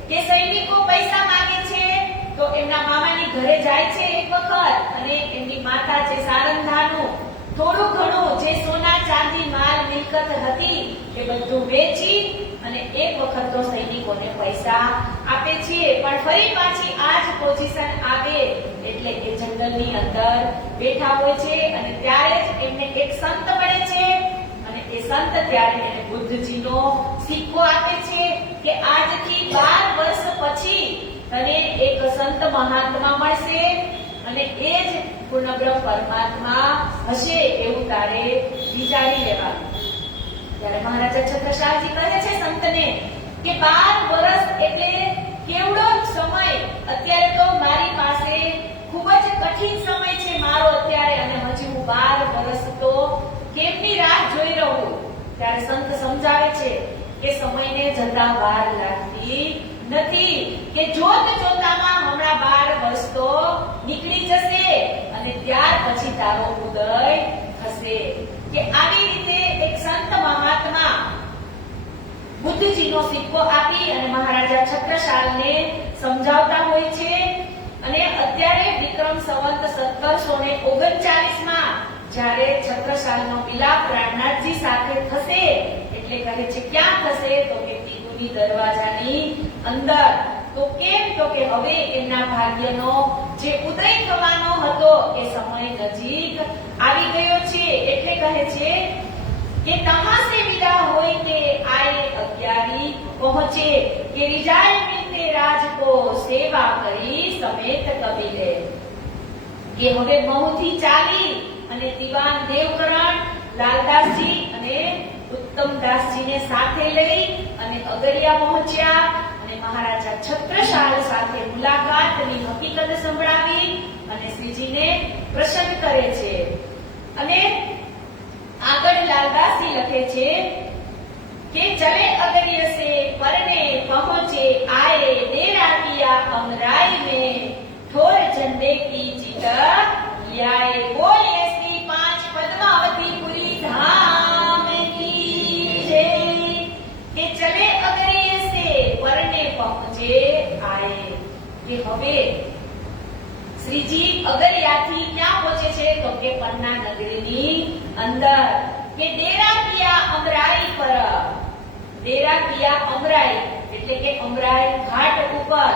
કે સૈનિકો પૈસા માંગે છે તો એમના મામાની ઘરે જાય છે એક વખત, અને એમની માતા છે સારંગાનું થોડું ઘણું જે સોના ચાંદી માલ મિલકત હતી એ બધું વેચી અને એક વખત તો સૈનિકોને પૈસા આપે છે. પણ ફરી પાછી આ જ પોઝિશન આવે એટલે એ જંગલની અંદર બેઠા હોય છે. અને ત્યારે જ એમને એક સંત મળે છે અને એ સંત ત્યારે એને બુદ્ધજીનો સિક્કો આપે છે કે આજથી 12 વર્ષ પછી તને એક સંત મહાત્મા મળશે અને એ જ પૂર્ણબ્રહ્મ પરમાત્મા હશે એવું તારે વિચારી લેવાનું. ત્યારે મહારાજા છત્રસાલજી કહે છે સંતને કે 12 વર્ષ એટલે કેવડો સમય? અત્યારે તો મારી પાસે ખૂબ જ કઠિન સમય છે મારો અત્યારે, અને હજી હું 12 વર્ષ તો કેમની રાહ જોઈ રહું? ત્યારે સંત સમજાવે છે કે સમયને જતા વાર લાગતી નથી, કે જોત જોતામાં હમણાં 12 વર્ષ તો નીકળી જશે અને ત્યાર પછી તારો ઉદય થશે. કે આવી રીતે એક સંત મહાત્મા બુદ્ધજીનો સિક્કો આપી અને મહારાજા છત્રસાલને સમજાવતા હોય છે. અને અત્યારે વિક્રમ સંવત 1739 માં જ્યારે છત્રસાલનો મિલાપ રામનાથજી સાથે થશે એટલે કહે છે ક્યાં થશે તો કે ટીકુની દરવાજાની અંદર. તો કેમ તો કે હવે એમના ભાગ્યનો જે ઉદય થવાનો હતો એ સમય નજીક આવી ગયો છે. એટલે કહે છે કે તમાસે વિદા હોય કે આયે અગિયારી પહોંચે, કે રિજાય મિલતે રાજ કો સેવા કરી સમેત કબીલે. કે હવે મહુથી ચાલી અને દિવાન દેવકરણ, લાલદાસજી અને ઉત્તમદાસજીને સાથે લઈ અને અગરિયા પહોંચ્યા અને મહારાજા છત્રસાલ સાથે મુલાકાતની હકીકત સંભળાવી અને શ્રીજીને પ્રસન્ન કરે છે. અને આગળ લાલદાસજી લખે છે કે ચલે અગરિય સે પરને પહોંચે આए डेरा किया अमराई में ठोर झंडे की चित लियाए बोल ऐसी 5 पद्मावती पुरी धाम की जय. કે ચલે અગરિય સે પરને પહોંચે આए, કે હવે શ્રીજી અગરિયાથી ક્યાં પહોંચે છે તો કે પન્ના નગરીની અંદર. કે ડેરા કિયા અમરાઈ પર, ડેરા કિયા અમરાઈ એટલે કે અમરાઈ ઘાટ ઉપર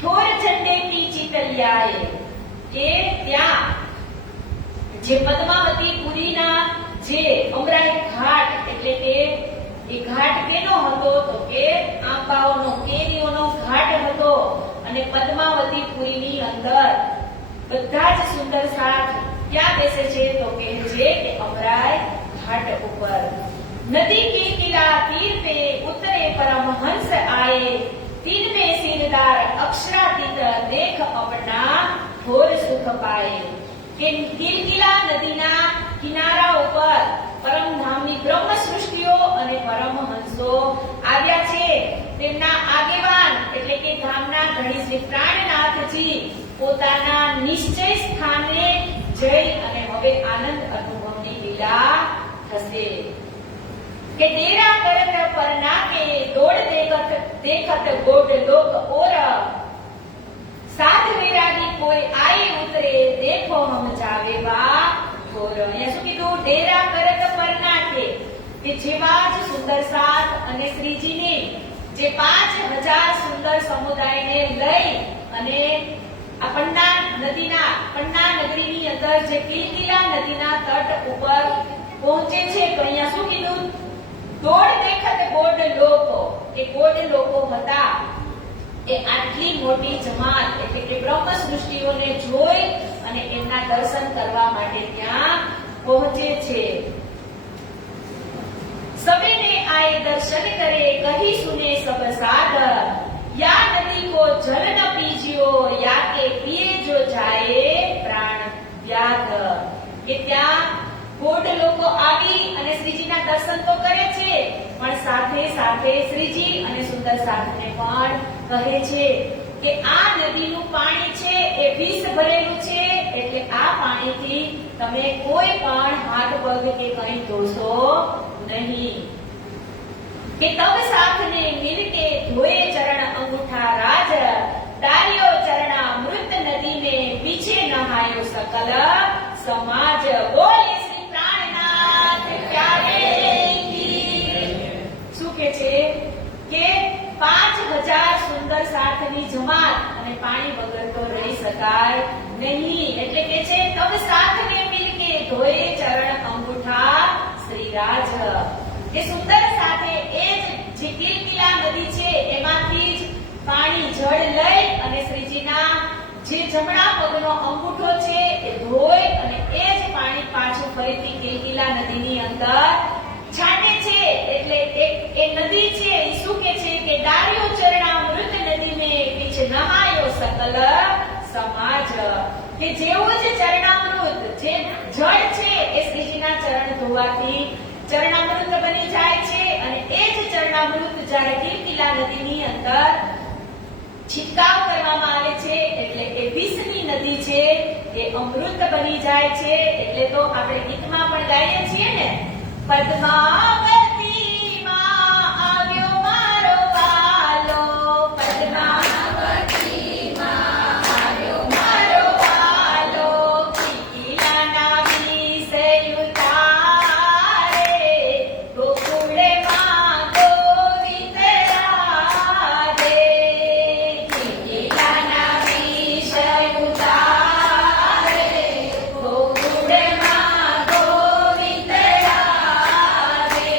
ઠોર ઝંડે કી ચિતલિયાએ, કે ત્યાં જે પદ્માવતી પુરીના જે અમરાઈ ઘાટ એટલે કે એ ઘાટ કેનો હતો તો કે આંબાઓનો કેરીઓનો ઘાટ હતો. અને પદ્માવતી પુરીની અંદર બધા જ સુંદર સાથ ક્યાં બેસે છે તો કે છે કે અમરાઈ घाट ऊपर. नदी के किला तीर पे उतरे परमहंस आए, तीन में सिरदार अक्षरातीत देख अपना घोर सुख पाए. કે કિલકિલા નદીના કિનારા ઉપર પરમધામની બ્રહ્મ સૃષ્ટિઓ અને પરમહંસો આવ્યા છે. તેમના આગેવાન એટલે કે ધામના ધણી શ્રી પ્રાણનાથજી પોતાના નિશ્ચય સ્થાને જઈ અને હવે આનંદ અનુભવની લીલા થશે. કે ડેરા કરત પરના કે દોડ દેખત ગોડ લોક ઓર, સાધ વૈરાગી કોઈ આए ઉતરે દેખો હમ જાવે બા ઘોર. અહીંયા શું કીધું? ડેરા કરત પરના કે જેવા જ સુંદર સાથ અને શ્રીજીની જે 5000 સુંદર સમુદાયને લઈ અને આ પન્ના નગરીની અંદર જે કિલકિલા નદીના તટ ઉપર પહોંચે છે. તો અહીંયા શું કીધું? દોડ દેખત ગોડ લોકો, કે ગોડ લોકો હતા એ આટલી મોટી જમાત એટલે કે બ્રહ્મ સૃષ્ટિઓને જોઈ અને એમના દર્શન કરવા માટે ત્યાં પહોંચે છે. સવેને આए દર્શન કરે કહી સુને સબ સાધ, યા નદી કો જલ ન પીજ્યો યા કે પીએ જો જાએ પ્રાણ વ્યાધ. કે ત્યાં ગોડ લોકો આવી અને શ્રીજીના દર્શન તો કરે છે પણ સાથે સાથે શ્રીજી અને સુંદર સાથને પણ કહે છે કે આ નદીનું પાણી છે એ વિષ ભરેલું છે, એટલે આ પાણીથી તમે કોઈ પણ હાથ પગ કે કંઈ ધોશો નહીં. કે તબ સાથને મિલકે ધોએ ચરણ અંગૂઠા રાજ, डालियो चरणा मृत नदी में पीछे नहायो सकल समाज. बोले श्री प्राणनाथ प्यारे की. શું કે છે કે 5000 સુંદર સાથની જમાત અને પાણી વગર તો રહી શકાય નહીં. એટલે કે છે તબ સાથને મિલકે ધોએ ચરણ અંગૂઠા શ્રીરાજ. કે સુંદર સાથે એ જે કિલકિલા નદી છે એમાંથી જ પાણી જળ લઈ અને શ્રીજીના જે જમણા પગનો અંગૂઠો છે એ ધોઈ અને એ જ પાણી પાછું ફરીથી કિલકિલા નદીની અંદર છાંટે છે. એટલે એ નદી છે એ શું કે છે કે ડાર્યો ચરણા મૃત નદી મે પીછે નહાયો સકલ સમાજ. કે જેવું જ ચરણામૃત જે જળ છે એ શ્રીજીના ચરણ ધોવાથી ચરણામૃત બની જાય છે અને એ જ ચરણામૃત પંચામૃત જ્યારે કીર્તિલા નદીની અંદર છિટકાવ કરવામાં આવે છે એટલે કે વિષની નદી છે એ અમૃત બની જાય છે. એટલે તો આપણે ગીતમાં પણ ગાઈએ છીએ ને, પદ્માવતીમાં આવ્યો મારો વાલો, પદ્માવતીમાં આવ્યો મારો વાલો, કીર્તિલાના વિષ ઉતારે, ગોકુળમાં ગોવિંદ રાધે. કીર્તિલાના વિષ ઉતારે, ગોકુળમાં ગોવિંદ રાધે.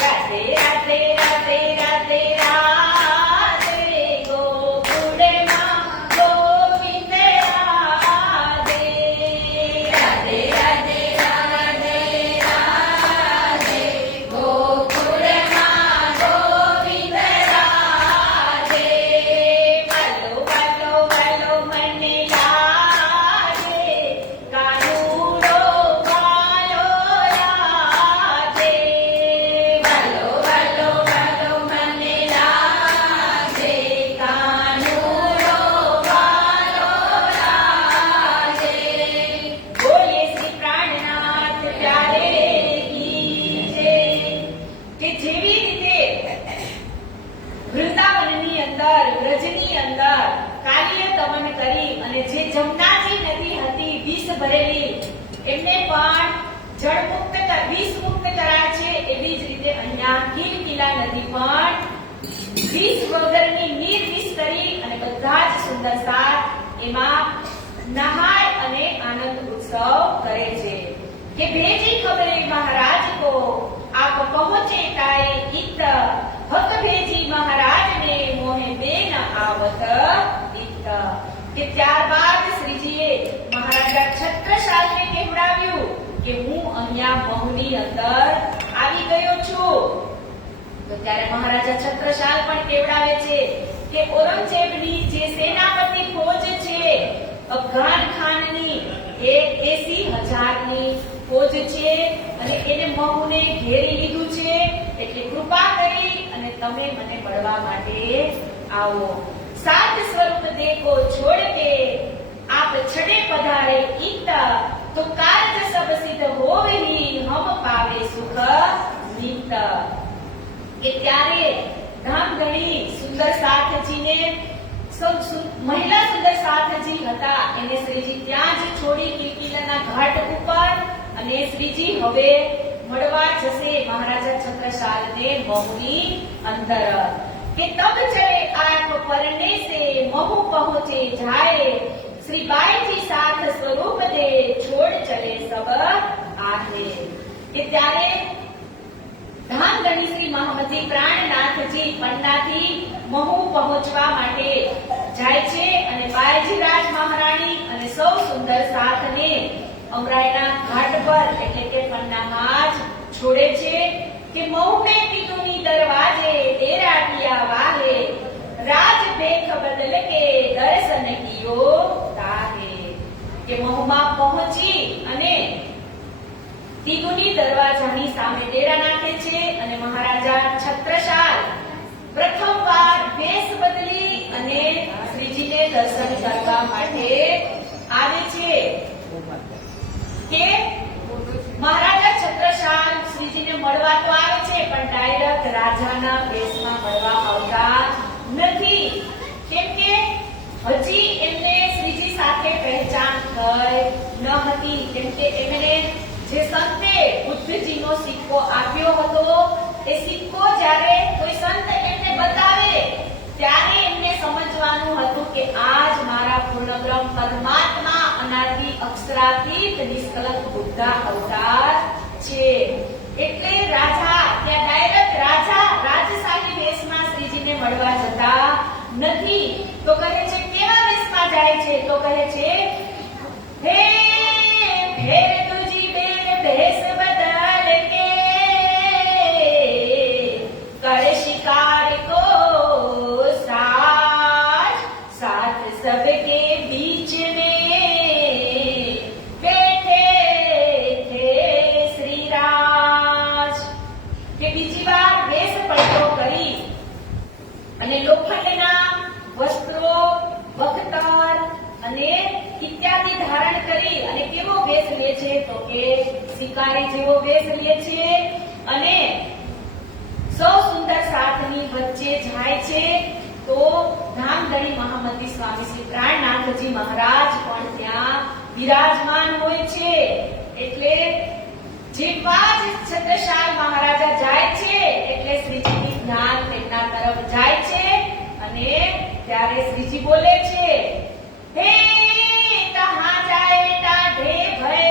રાધે રાધે રાધે રાધે રાધે, ગોકુળમાં ગોવિંદ રાધે. રાધે રાધે રાધે રાધે, ગોકુળમાં ગોવિંદ રાધે. વાલો વાલો વાલો મને લાગે, કાનુડો વાલો લાગે. વાલો વાલો વાલો મને લાગે, કાનુડો વાલો લાગે. બોલે શ્રી પ્રાણનાથ પ્યારે કી જય. કે જેવી રીતે વૃંદાવનની અંદર, વ્રજની અંદર કાર્ય દમન કરી અને જે જમનાજી નદી હતી વિષ ભરેલી, એમને પણ જળમુક્ત વિષ મુક્ત કરાય છે. એવી જ રીતે અહીંયા કીર્તિલા નદી પણ વિષ વગરની નિર્વિષ કરી અને બધા જ સુંદર સાર એમાં નહાય અને આનંદ ઉત્સવ કરે છે. કે भेजी खबरे महाराज को आप पहुंचे ताए इत, हक भेजी महाराज ने मोहे बेन आवत इत. કે ત્યારબાદ શ્રીજીએ મહારાજા છત્રસાલને કહેવડાવ્યું કે હું અહીંયા મહુની અંદર આવી ગયો છું. તો ત્યારે મહારાજા છત્રસાલ પણ કહેવડાવે છે કે ઔરંગઝેબની જે સેનાપતિ ફોજ છે, અફઘાન ખાનની 80,000ની ફોજ છે અને એને મહુને ઘેરી લીધું છે. એટલે કૃપા કરી અને તમે મને મળવા માટે આવો. सात स्वरूप देखो छोड़ के आप छड़े पधारे इत, तो कार्य सब सिद्ध होवे ही हम पावे सुख नित. કે ત્યારે ધામધણી સુંદર સાથજીને મહિલા સુંદર સાથજી હતા, એને શ્રીજી ત્યાં જ છોડી કીર્તિલાના ઘાટ ઉપર, અને શ્રીજી હવે મળવા જશે મહારાજા છત્રસાલને મહુની અંદર. કે તબ ચલે આપ પરને સે महू पहुंचे जाए, श्री बाई जी साथ स्वरूप दे छोड़ चले सब आहे. કે ત્યારે ધામધણી શ્રી મહામજી પ્રાણનાથજી પન્નાથી महू પહોંચવા માટે જાય છે અને બાયજી રાજ મહારાણી અને સૌ સુંદર સાથને અમરાઈના ઘાટ પર એટલે કે પન્નામાં જ છોડે છે. કે महू में પિતુની દરવાજે તેરા કિયા વાહે, राज भेख बदल के दर्शन कियो ताहे. કે મહુમાં પહોંચી અને તીતુની દરવાજાની સામે ડેરા નાખે છે અને મહારાજા છત્રસાલ પ્રથમવાર વેશ બદલી અને શ્રીજીને દર્શન કરવા માટે આવે છે. કે મહારાજા છત્રસાલ શ્રીજીને મળવા તો આવે છે પણ ડાયરેક્ટ રાજાના વેશમાં મળવા આવતા નથી. કેમ કે હજી એમને શ્રીજી સાથે પહેચાન થઈ ન હતી. કેમ કે એમને જે સંતે બુદ્ધજીનો સિક્કો આપ્યો હતો, એ સિક્કો જ્યારે કોઈ સંત એમને બતાવે ત્યારે એમને સમજવાનું હતું કે આજ મારા પૂર્ણબ્રહ્મ પરમાત્મા અનાદિ અક્ષરાતીત નિષ્કલંક બુદ્ધ અવતાર છે. એટલે રાજા ત્યાં ડાયરેક્ટ રાજા રાજશાહી વેશમાં શ્રીજીને મળવા જતા નથી. તો કહે છે કેવા વેશમાં જાય છે? તો કહે છે હે ફેર તુજી બેન ભેસ બદલ કે कर शिकार को साथ साथ सबके बीच में बैठे थे श्री राज. કે બીજી વાર વેશ પડ્યો અને લોખંડના વસ્ત્રો, બખ્તર અને ઇત્યાદિ ધારણ કરી અને કેવો વેશ લે છે તો કે શિકારી જેવો વેશ લે છે અને સૌ સુંદર સાથની વચ્ચે જાય છે. તો ધામધણી મહામતી સ્વામી શ્રી પ્રાણનાથજી મહારાજ પણ ત્યાં વિરાજમાન હોય છે. એટલે જેવા જ છત્રસાલ મહારાજા જાય છે એટલે શ્રીજીની જ્ઞાન તેમના તરફ જાય છે અને ત્યારે શ્રીજી બોલે છે, હે કહા જાય ટાઢે ભય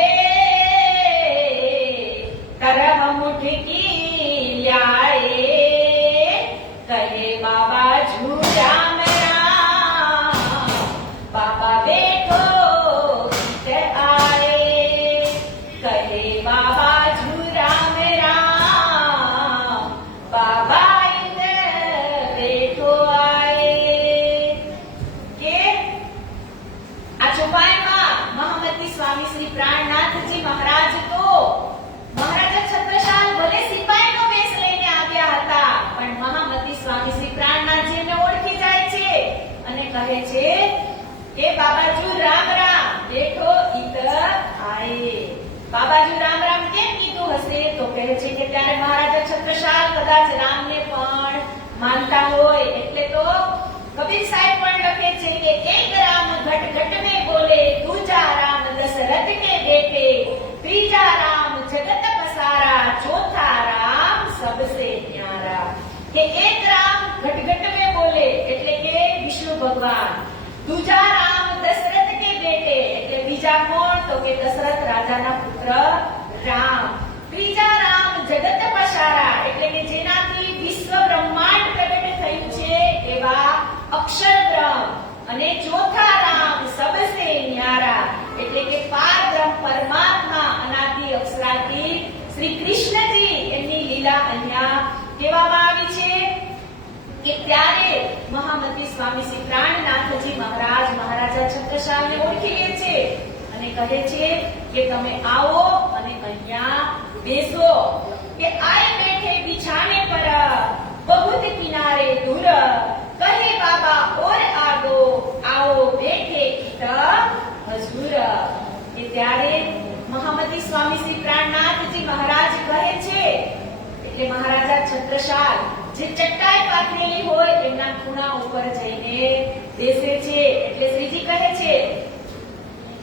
કરહ મુઠ કી લ્યાએ કહે બાબા જુ રામ રામ બાબા બેઠો ગીત આए કહે બાબા જુ રામ રામ બાબા ઇન્દ્ર બેઠો આए. કે આ ચોપાઈમાં મહામતી સ્વામી શ્રી પ્રાણનાથજી મહારાજ તો મહારાજા છત્રસાલ ભલે સિપાહીનો વેશ લઈને આવ્યા હતા પણ મહામતી સ્વામી શ્રી પ્રાણનાથજી એમને ઓળખી જાય છે અને કહે છે કે બાબાજુ રામ રામ બેઠો ઈતર આए. બાબાજુ રામ રામ કેમ કીધું હશે તો કહે છે કે ત્યારે મહારાજા છત્રસાલ કદાચ રામને પણ માનતા હોય એટલે તો કબીર સાહેબ પણ લખે છે કે એક રામ ઘટ ઘટ में बोले, दूजा राम दशरथ के बेटे, तीजा राम जगत पसारा, चौथा राम सबसे न्यारा. કે એક રામ ઘટ ઘટ में बोले એટલે કે વિષ્ણુ ભગવાન, दूजा राम दशरथ के बेटे એટલે બીજા કોણ તો કે દશરથ રાજાના પુત્ર રામ, ત્રીજા રામ જગત પસારા એટલે કે જેનાથી વિશ્વ બ્રહ્માંડ પ્રગટ થયું છે એવા અક્ષર બ્રહ્મ, અને ચોથા રામ સબસે ન્યારા એટલે કે પારબ્રહ્મ પરમાત્મા અનાદિ અક્ષરાથી શ્રી કૃષ્ણજી એમની લીલા અહીંયા કહેવામાં આવી છે. કે ત્યારે મહામતી સ્વામી શ્રી પ્રાણનાથજી મહારાજ મહારાજા છત્રસાલને ઓળખી લે છે અને કહે છે કે તમે આવો અને અહીંયા બેસો. કે આય બેઠે બિછાને પર बहुत किनारे दूर कहे बाबा और आगो आओ बैठे इधर हजूर. કે ત્યારે મહામતી સ્વામી શ્રી પ્રાણનાથજી મહારાજ કહે છે એટલે મહારાજા છત્રસાલ જે ચટ્ટાઈ પાથરેલી હોય એમના ખૂણા ઉપર જઈને બેસે છે. એટલે શ્રીજી કહે છે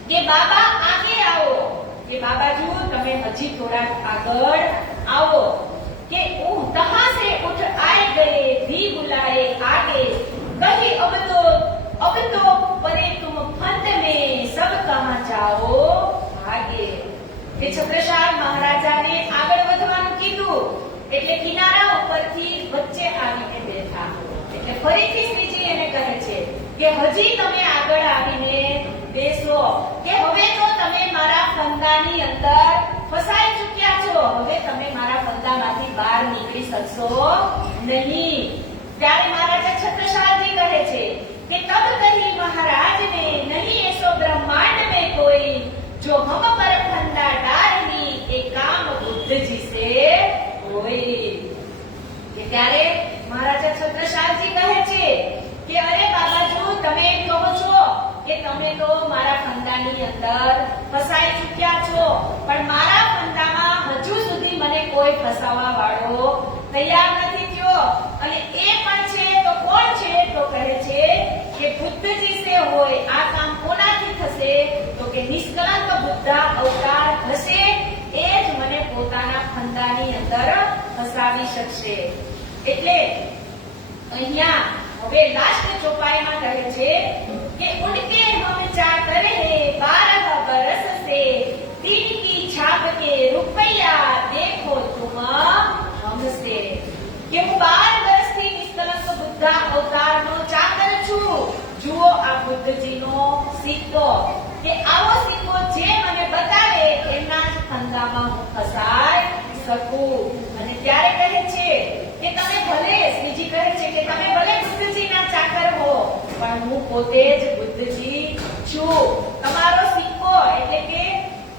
કે બાબા આગે આવો, કે બાબાજુ તમે હજી થોડા આગળ આવો. કે તહાं से उठ आए गए भी बुलाए आगे कही अब तो परे तुम फंद में सब कहां जाओ आगे. કે છત્રસાલ મહારાજાને આગળ વધવાનું કીધું એટલે કિનારા ઉપરથી વચ્ચે આવીને બેઠા. એટલે ફરીથી શ્રીજી એને કહે છે કે હજી તમે આગળ આવીને બેસો. કે હવે તો તમે મારા ફંદાની અંદર ફસાઈ ચૂક્યા છો, હવે તમે મારા ફંદામાંથી બહાર નીકળી શકશો નહીં. ત્યારે મહારાજા છત્રસાલજી કહે છે કે તબ કહી મહારાજ ને નહીં એસો બ્રહ્માંડ में कोई जो हम पर फंदा डालनी એ કામ બુદ્ધજી સે હોય. કે ત્યારે મહારાજા છત્રસાલજી કહે છે કે અરે બાબાજુ તમે એમ કહો છો કે તમે તો મારા ફંદાની અંદર ફસાઈ ચૂક્યા છો પણ મારા ફંદામાં હજુ સુધી મને કોઈ ફસાવા વાળો તૈયાર નથી થયો. અને એ પણ છે તો કોણ છે તો કહે છે કે બુદ્ધજી સે હોય. આ કામ કોનાથી થશે તો કે નિષ્કલંક બુદ્ધ અવતાર હશે એ જ મને પોતાના ફંદાની અંદર ફસાવી શકશે. એટલે અહીંયા હવે લાસ્ટ ચોપાઈમાં કહે છે કે उनके हम चाकर है 12 बरस से दिन की छाप के रुपया देखो तुम हमसे. કે હું 12 વર્ષથી નિષ્કલંક બુદ્ધ અવતારનો ચાકર છું. જુઓ આ બુદ્ધજીનો સિક્કો. કે આવો સિક્કો જે મને બતાવે એમના જ ફંદામાં હું ફસાઈ શકું. અને ત્યારે કહે છે કે તમે ભલે, શ્રીજી કહે છે કે તમે ભલે બુદ્ધજીના ચાકર હો પણ હું પોતે જ બુદ્ધજી છું. તમારો સિક્કો એટલે કે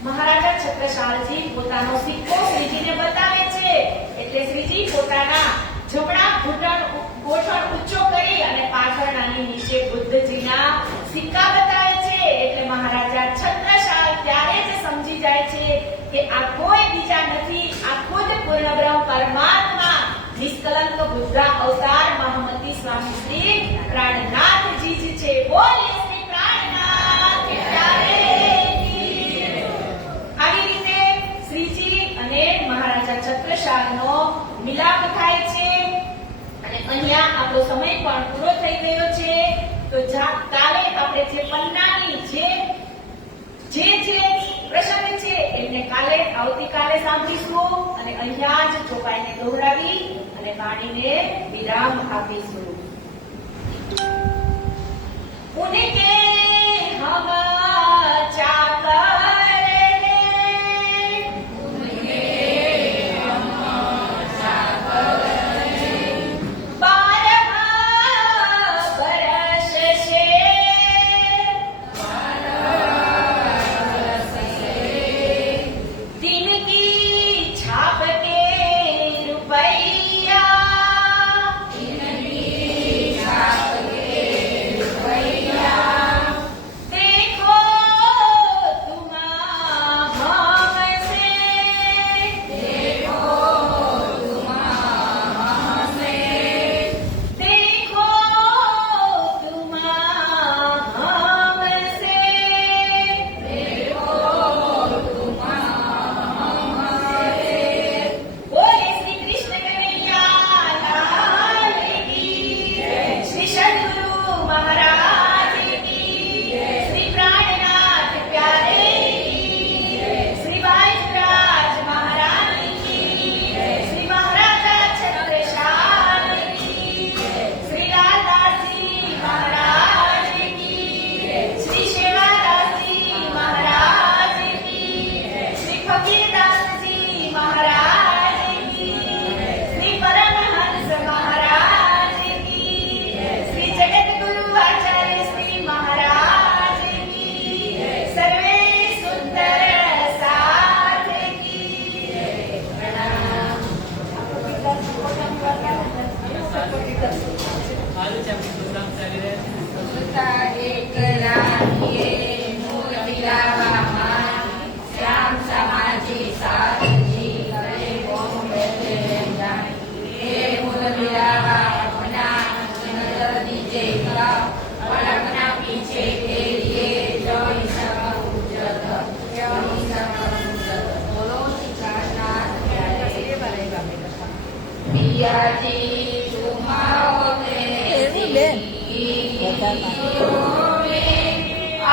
મહારાજા છત્રસાલજી પોતાનો સિક્કો શ્રીજીને બતાવે છે. એટલે શ્રીજી પોતાના જમણા ઘૂંટણ ઊંચો કરી નિષ્કલંક બુદ્ધા અવતાર મહામતી સ્વામી શ્રી પ્રાણનાથજી જ છે. બોલીએ શ્રી પ્રાણનાથ પ્યારે કી જય. આવી રીતે શ્રીજી અને મહારાજા છત્રસાલનો મિલાપ થાય છે અને અહીંયા આપણો સમય પણ પૂરો થઈ ગયો છે. તો કાલે આપણે જે પન્નાની જે પ્રસંગ છે એમને કાલે આવતીકાલે સાંભળીશું અને અહીંયા જ ચોપાઈને દોહરાવી અને વાણીને વિરામ આપીશું. ઉનકે હમ ચાકર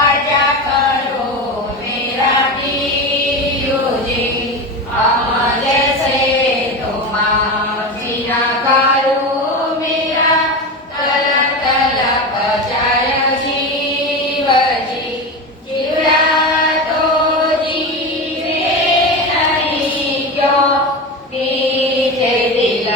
આજા કરો મેરા પિયોજી અમર સે તુમા જીના કરું મેરા તલક તલક જાય જીવજી જીવડા તો જીવે નહીં ક્યો નીચે દિલ